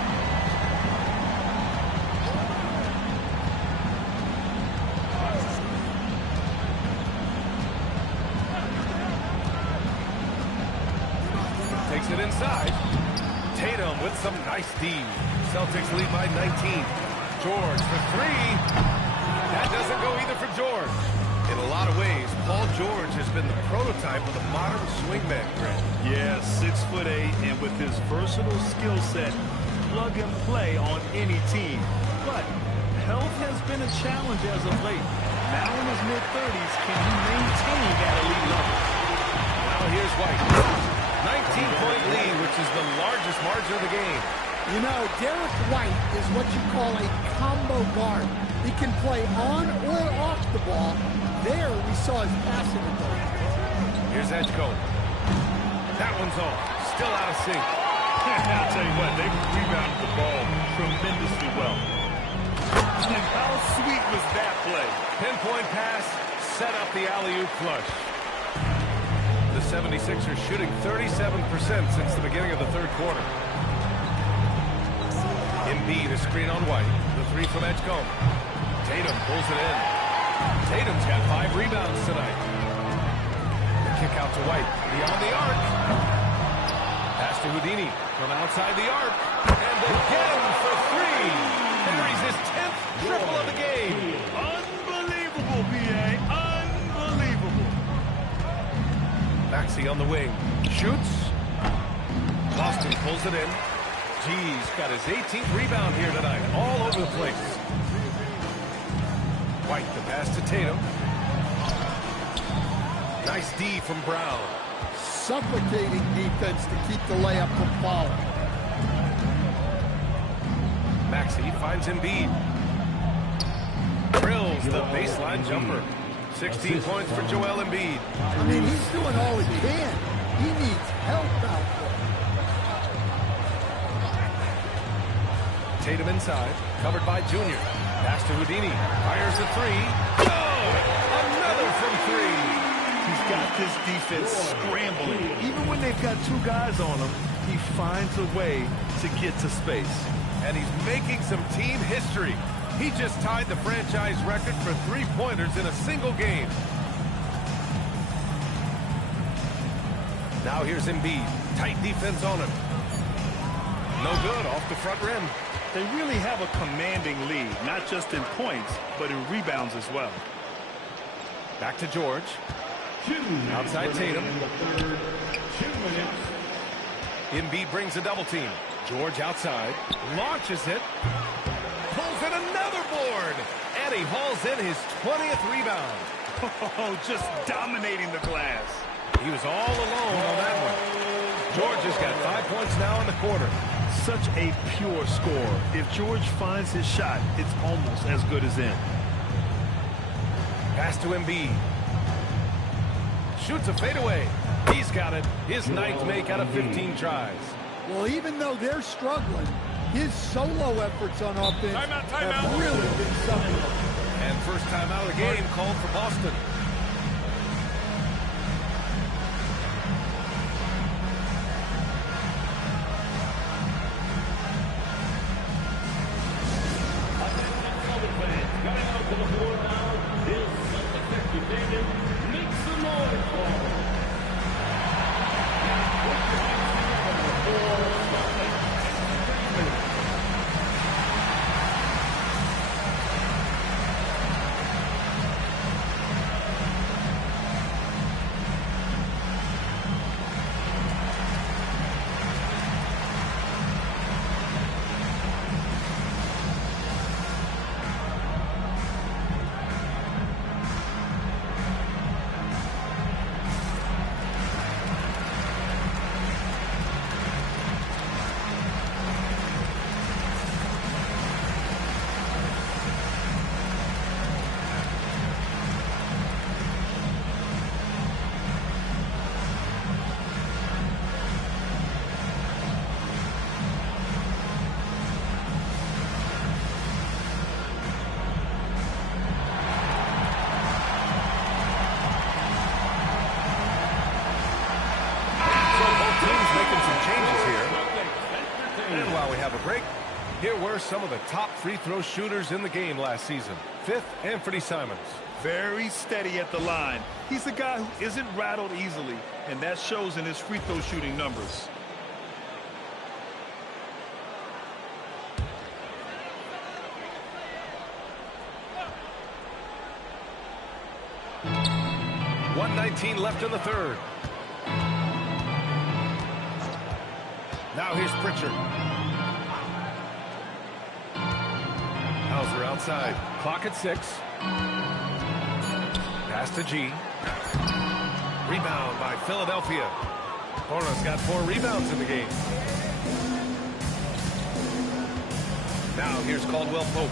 Takes it inside. Tatum with some nice D. Celtics lead by 19. George for 3. That doesn't go either for George. In a lot of ways, Paul George has been the prototype of the modern swingman, Grant. Yeah, 6'8", and with his versatile skill set, plug and play on any team. But health has been a challenge as of late. Now in his mid-30s, can he maintain that elite level? Now Now here's White. 19-point lead, which is the largest margin of the game. You know, Derek White is what you call a combo guard. He can play on or off the ball. There we saw his passing ability. Here's Edgecombe. That one's off. Still out of sync. I'll tell you what, they rebounded the ball tremendously well. And how sweet was that play? Pinpoint pass, set up the alley-oop flush. The 76ers shooting 37% since the beginning of the third quarter. Embiid, a screen on White. The three from Edgecombe. Tatum pulls it in. Tatum's got 5 rebounds tonight. The kick out to White. Beyond the arc. Pass to Houdini from outside the arc. And again for 3. Carries his 10th triple of the game. Unbelievable, B.A. Unbelievable. Maxey on the wing. Shoots. Boston pulls it in. G's got his 18th rebound here tonight. All over the place. White, the pass to Tatum. Nice D from Brown. Suffocating defense to keep the layup from falling. Maxey finds Embiid. Drills the baseline jumper. 16 points for Joel Embiid. I mean, he's doing all he can. He needs help out there. Tatum inside, covered by Junior. Pass to Houdini. Fires a 3. Oh! Another from 3. He's got this defense scrambling. Even when they've got 2 guys on him, he finds a way to get to space. And he's making some team history. He just tied the franchise record for 3-pointers in a single game. Now here's Embiid. Tight defense on him. No good, off the front rim. They really have a commanding lead, not just in points, but in rebounds as well. Back to George. Outside Tatum. Embiid brings a double team. George outside. Launches it. Pulls in another board. And he hauls in his 20th rebound. Oh, just dominating the glass. He was all alone on that one. George has got 5 points now in the quarter. Such a pure score. If George finds his shot, it's almost as good as in. Pass to Embiid. Shoots a fadeaway. He's got it. His 9th make out of 15 tries. Well, even though they're struggling, his solo efforts on offense have really been something. And first timeout of the game called for Boston. Here were some of the top free throw shooters in the game last season. 5th, Anthony Simons. Very steady at the line. He's a guy who isn't rattled easily, and that shows in his free throw shooting numbers. .119 left in the third. Now here's Pritchard. Hauser outside. Clock at 6. Pass to G. Rebound by Philadelphia. Hornets got 4 rebounds in the game. Now here's Caldwell Pope.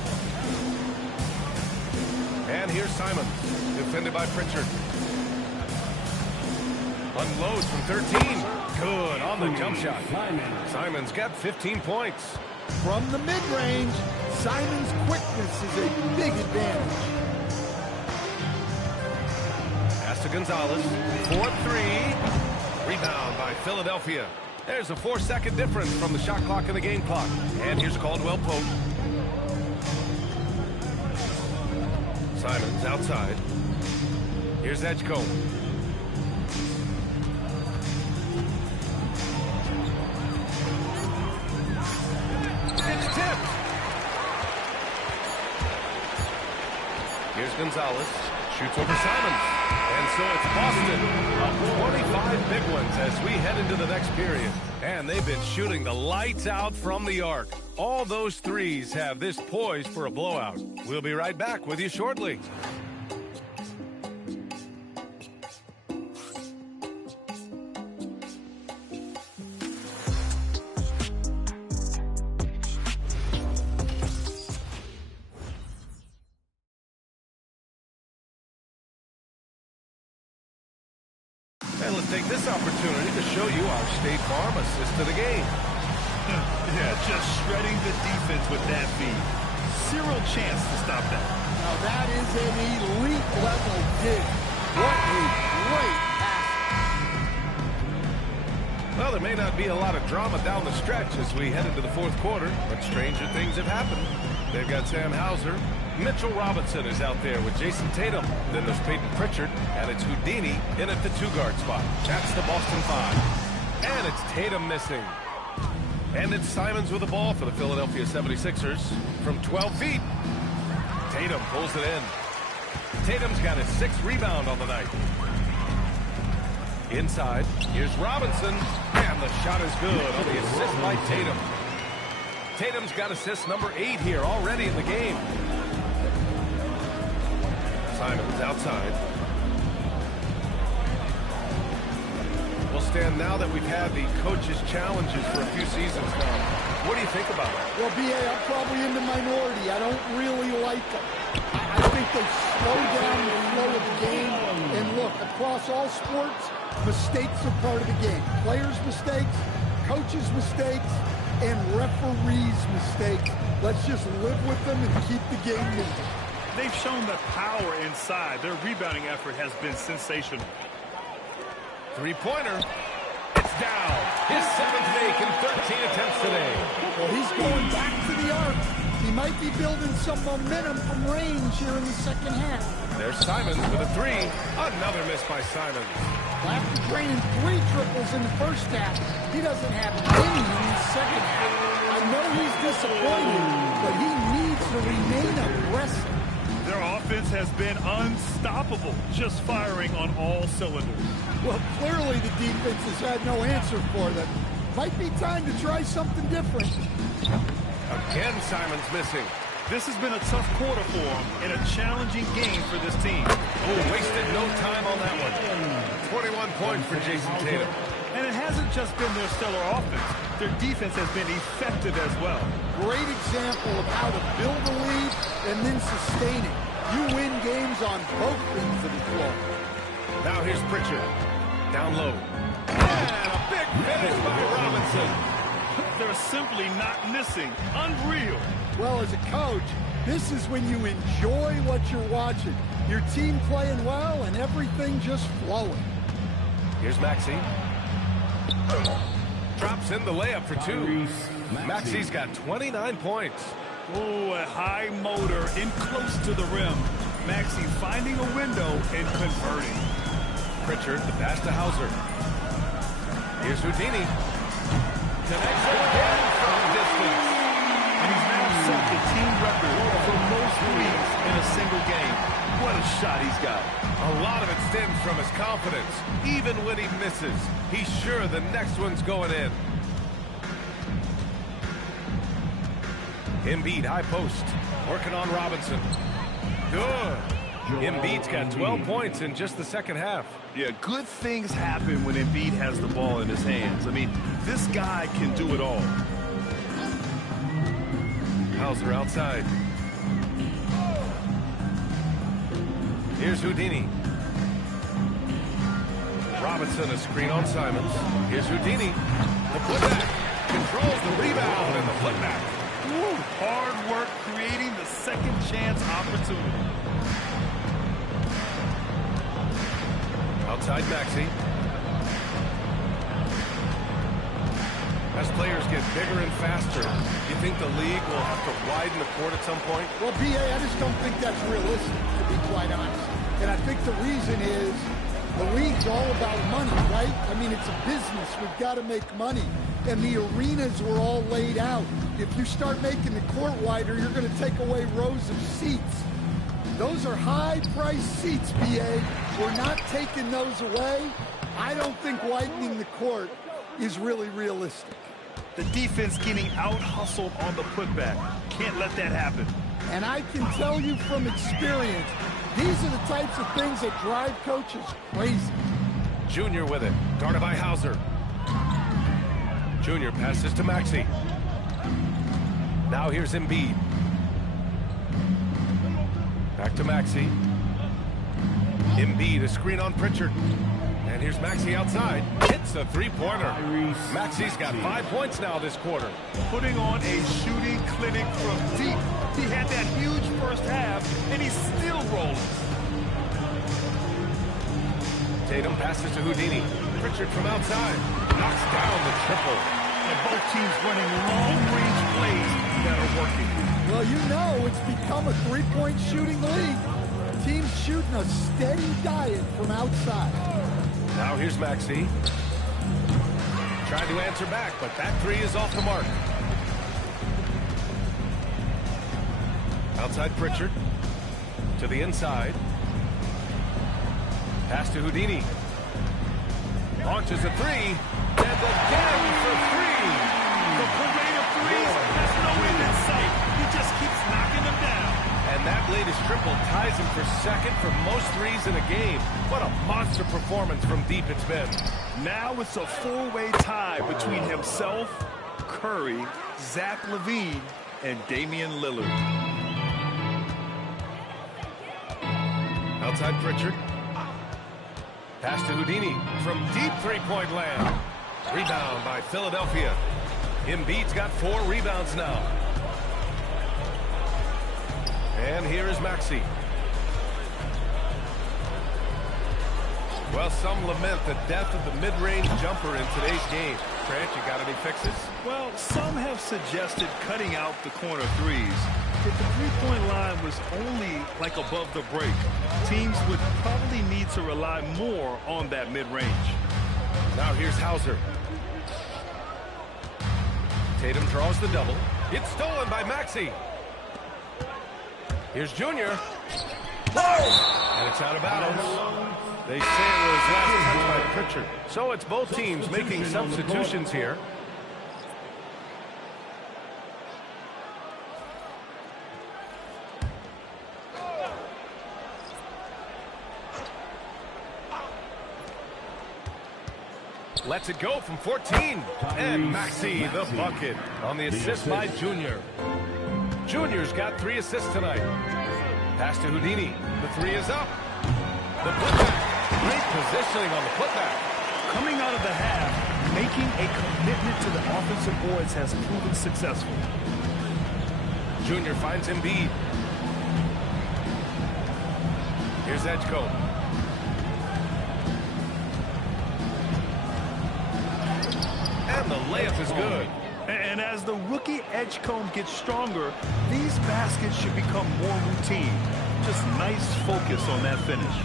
And here's Simons, defended by Pritchard. Unloads from 13. Good on the jump shot. Simons got 15 points. From the mid-range, Simons' quickness is a big advantage. Pass to Gonzalez. 4-3. Rebound by Philadelphia. There's a 4-second difference from the shot clock and the game clock. And here's Caldwell Pope. Simons outside. Here's Edgecombe. It's tipped. Here's Gonzalez. Shoots over Simons. And so it's Boston. Up 25 big ones as we head into the next period. And they've been shooting the lights out from the arc. All those threes have this poised for a blowout. We'll be right back with you shortly. And let's take this opportunity to show you our State Farm assist to the game. Yeah, just shredding the defense with that feed. Zero chance to stop that. Now that is an elite level dig. What a great pass. Well, there may not be a lot of drama down the stretch as we head into the fourth quarter, but stranger things have happened. They've got Sam Hauser. Mitchell Robinson is out there with Jason Tatum. Then there's Peyton Pritchard, and it's Houdini in at the 2-guard spot. That's the Boston 5. And it's Tatum missing. And it's Simons with the ball for the Philadelphia 76ers from 12 feet. Tatum pulls it in. Tatum's got his 6th rebound on the night. Inside, here's Robinson, and the shot is good on the assist by Tatum. Tatum's got assist number 8 here already in the game. Simons outside. We'll stand now that we've had the coaches' challenges for a few seasons now. What do you think about it? Well, B.A., I'm probably in the minority. I don't really like them. I think they slow down the flow of the game. And look, across all sports, mistakes are part of the game. Players' mistakes, coaches' mistakes, and referees' mistakes. Let's just live with them and keep the game moving. They've shown the power inside. Their rebounding effort has been sensational. Three-pointer. It's down. His 7th make in 13 attempts today. Well, he's going back to the arc. He might be building some momentum from range here in the second half. There's Simons with a 3. Another miss by Simons. Well, after draining 3 triples in the first half, he doesn't have any in the second half. I know he's disappointed, but he needs to remain aggressive. Their offense has been unstoppable, just firing on all cylinders. Well, clearly the defense has had no answer for them. Might be time to try something different. Again, Simons missing. This has been a tough quarter for him and a challenging game for this team. Oh, wasted no time on that one. 21 points for Jason Tatum. And it hasn't just been their stellar offense. Their defense has been effective as well. Great example of how to build a lead and then sustain it. You win games on both ends of the floor. Now here's Pritchard. Down low. And a big finish by Robinson. They're simply not missing. Unreal. Well, as a coach, this is when you enjoy what you're watching. Your team playing well and everything just flowing. Here's Maxey. Drops in the layup for 2. Maxey's got 29 points. Oh, a high motor in close to the rim. Maxey finding a window and converting. Pritchard, the pass to Hauser. Here's Houdini. Connects again from distance. And he's now set the team record for most threes in a single game. What a shot he's got. A lot of it stems from his confidence. Even when he misses, he's sure the next one's going in. Embiid, high post. Working on Robinson. Good. Embiid's got 12 points in just the second half. Yeah, good things happen when Embiid has the ball in his hands. I mean, this guy can do it all. Hauser outside. Here's Houdini. Robinson, a screen on Simons. Here's Houdini. The putback. Controls the rebound and the putback. Woo, hard work creating the second chance opportunity. Outside Maxey. As players get bigger and faster, you think the league will have to widen the court at some point? Well, B.A., I just don't think that's realistic, to be quite honest. And I think the reason is the league's all about money, right? I mean, it's a business. We've got to make money. And the arenas were all laid out. If you start making the court wider, you're going to take away rows of seats. Those are high-priced seats, B.A. We're not taking those away. I don't think widening the court is really realistic. The defense getting out-hustled on the putback. Can't let that happen. And I can tell you from experience, these are the types of things that drive coaches crazy. Junior with it. Guarded by Hauser. Junior passes to Maxey. Now here's Embiid. Back to Maxey. Embiid, a screen on Pritchard. And here's Maxey outside. Hits a three-pointer. Maxey's got 5 points now this quarter. Putting on a shooting clinic from deep. He had that huge first half, and he's still rolling. Tatum passes to Houdini. Pritchard from outside. Knocks down the triple. And both teams running long-range plays that are working. Well, you know it's become a three-point shooting league. Teams shooting a steady diet from outside. Now here's Maxey. Tried to answer back, but that three is off the mark. Outside Pritchard. To the inside. Pass to Houdini. Launches a three. And again for three. The parade of threes has no end in sight. He just keeps knocking them down. And that latest triple ties him for second for most threes in a game. What a monster performance from deep it's been. Now it's a four-way tie between himself, Curry, Zach LaVine, and Damian Lillard. Outside Pritchard. Pass to Houdini from deep three-point land. Rebound by Philadelphia. Embiid's got 4 rebounds now. And here is Maxey. Well, some lament the death of the mid-range jumper in today's game. Grant, you got any fixes? Well, some have suggested cutting out the corner threes. If the three-point line was only like above the break, teams would probably need to rely more on that mid-range. Now here's Hauser. Tatum draws the double. It's stolen by Maxey. Here's Junior. And it's out of bounds. They say it was last touched by Pritchard. So it's both teams making substitutions here. Lets it go from 14. And Maxey the bucket on the assist by Junior. Junior's got 3 assists tonight. Pass to Houdini. The 3 is up. The putback. Great positioning on the putback. Coming out of the half, making a commitment to the offensive boards has proven successful. Junior finds Embiid. Here's Edgecombe. And the layup is good. And as the rookie Edgecombe gets stronger, these baskets should become more routine. Just nice focus on that finish.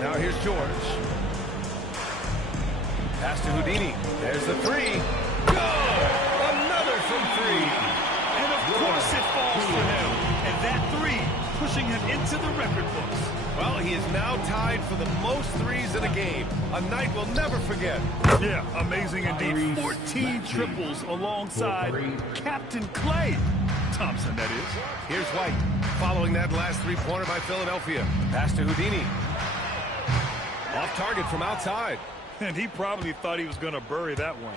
Now here's George. Pass to Houdini. There's the 3. Good! Another from 3. And of course it falls for him. And that 3 pushing him into the record books. Well, he is now tied for the most threes in a game. A night we'll never forget. Yeah, amazing indeed. 14 triples alongside Captain Clay. Thompson, that is. Here's White, following that last three-pointer by Philadelphia. Pass to Houdini. Off target from outside. And he probably thought he was going to bury that one.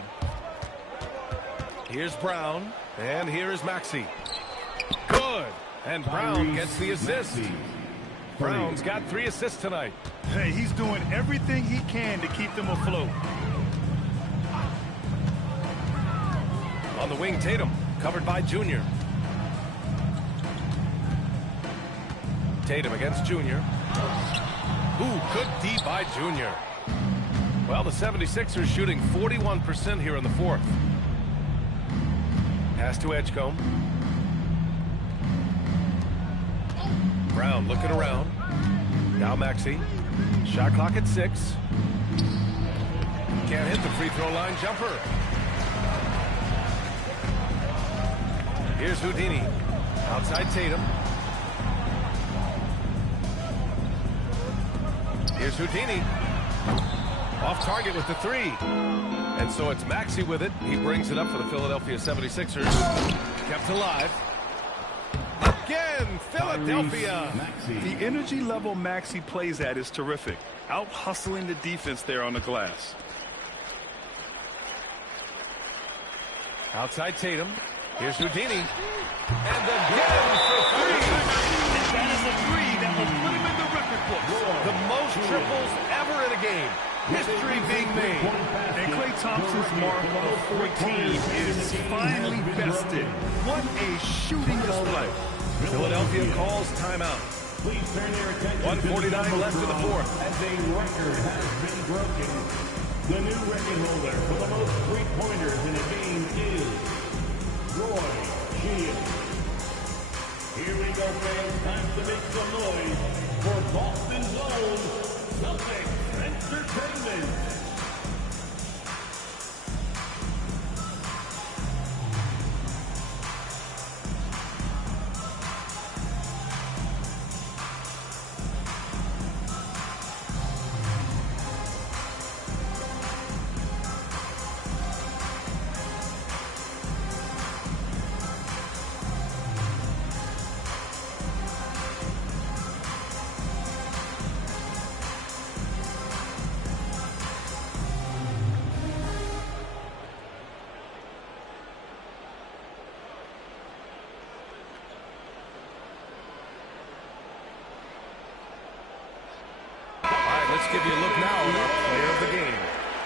Here's Brown, and here is Maxey. Good. And Brown gets the assist. Brown's got 3 assists tonight. Hey, he's doing everything he can to keep them afloat. On the wing, Tatum, covered by Junior. Tatum against Junior. Ooh, good D by Junior. Well, the 76ers shooting 41% here in the fourth. Pass to Edgecombe. Brown looking around. Now Maxey. Shot clock at 6. Can't hit the free throw line jumper. Here's Houdini. Outside Tatum. Here's Houdini. Off target with the 3. And so it's Maxey with it. He brings it up for the Philadelphia 76ers. Kept alive. Again, Philadelphia. The energy level Maxey plays at is terrific. Out hustling the defense there on the glass. Outside Tatum. Here's Houdini. And again for 3. And that is a 3 that will put him in the record books. The most triples ever in a game. History being made. And Klay Thompson's mark of 14 is finally bested. What a shooting display. Philadelphia calls timeout. 1:49 left in the fourth. As a record has been broken, the new record holder for the most three-pointers in a game is Roy Hill. Here we go, fans. Time to make some noise for Boston's own Celtics Entertainment. Let's give you a look now at our player of the game.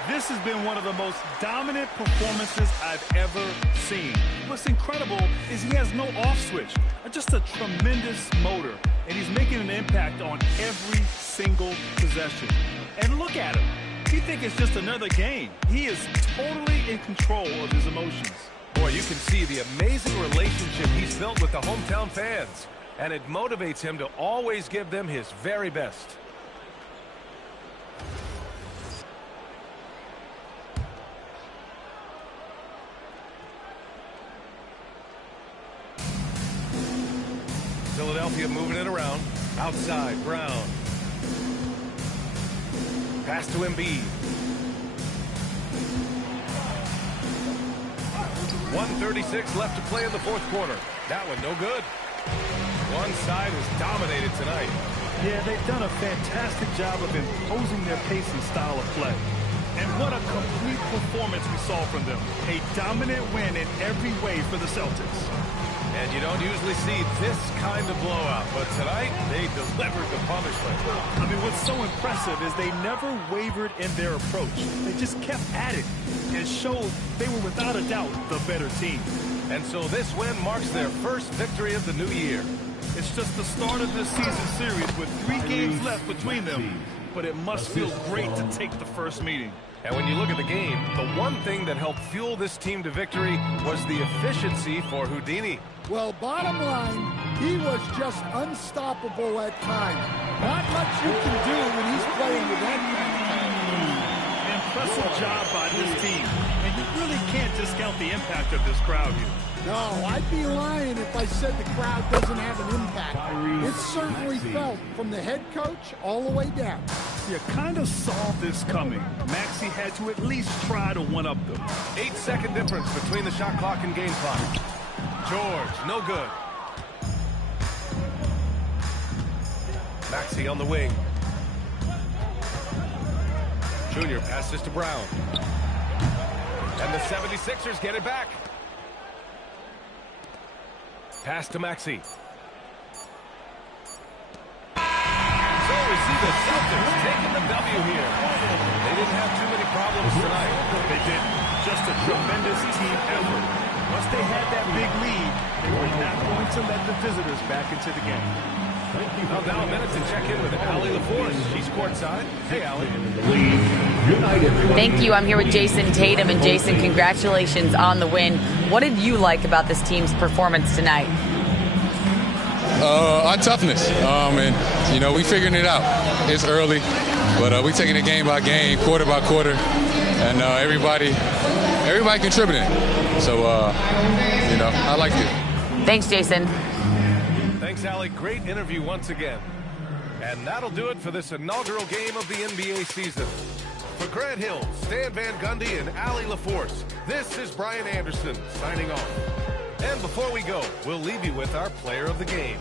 This has been one of the most dominant performances I've ever seen. What's incredible is he has no off switch, just a tremendous motor, and he's making an impact on every single possession. And look at him. You think it's just another game. He is totally in control of his emotions. Boy, you can see the amazing relationship he's built with the hometown fans, and it motivates him to always give them his very best. Philadelphia moving it around. Outside, Brown. Pass to Embiid. 1:36 left to play in the fourth quarter. That one no good. One side is dominated tonight. Yeah, they've done a fantastic job of imposing their pace and style of play. And what a complete performance we saw from them. A dominant win in every way for the Celtics. And you don't usually see this kind of blowout, but tonight they delivered the punishment. I mean, what's so impressive is they never wavered in their approach. They just kept at it and showed they were without a doubt the better team. And so this win marks their first victory of the new year. It's just the start of this season series with 3 games left between them, but it must feel great to take the first meeting. And when you look at the game, the one thing that helped fuel this team to victory was the efficiency for Houdini. Well, bottom line, he was just unstoppable at times. Not much you can do when he's playing with that kind of talent. Impressive job by this team. And you really can't discount the impact of this crowd here. No, I'd be lying if I said the crowd doesn't have an impact. It's certainly felt from the head coach all the way down. You kind of saw this coming. Maxey had to at least try to one-up them. 8-second difference between the shot clock and game clock. George, no good. Maxey on the wing. Junior passes to Brown. And the 76ers get it back. Pass to Maxey. So we see the Celtics taking the W here. They didn't have too many problems tonight. They didn't. Just a tremendous team effort. Once they had that big lead, they were not going to let the visitors back into the game. Well, now a minute to check in with Allie LaForce. She's courtside. Hey, Allie. Thank you. I'm here with Jason Tatum. And Jason, congratulations on the win. What did you like about this team's performance tonight? Our toughness. And, you know, we figuring it out. It's early, but we taking it game by game, quarter by quarter. And everybody contributing. So, you know, I liked it. Thanks, Jason. Thanks, Allie. Great interview once again. And that'll do it for this inaugural game of the NBA season. For Grant Hill, Stan Van Gundy, and Allie LaForce, this is Brian Anderson signing off. And before we go, we'll leave you with our player of the game.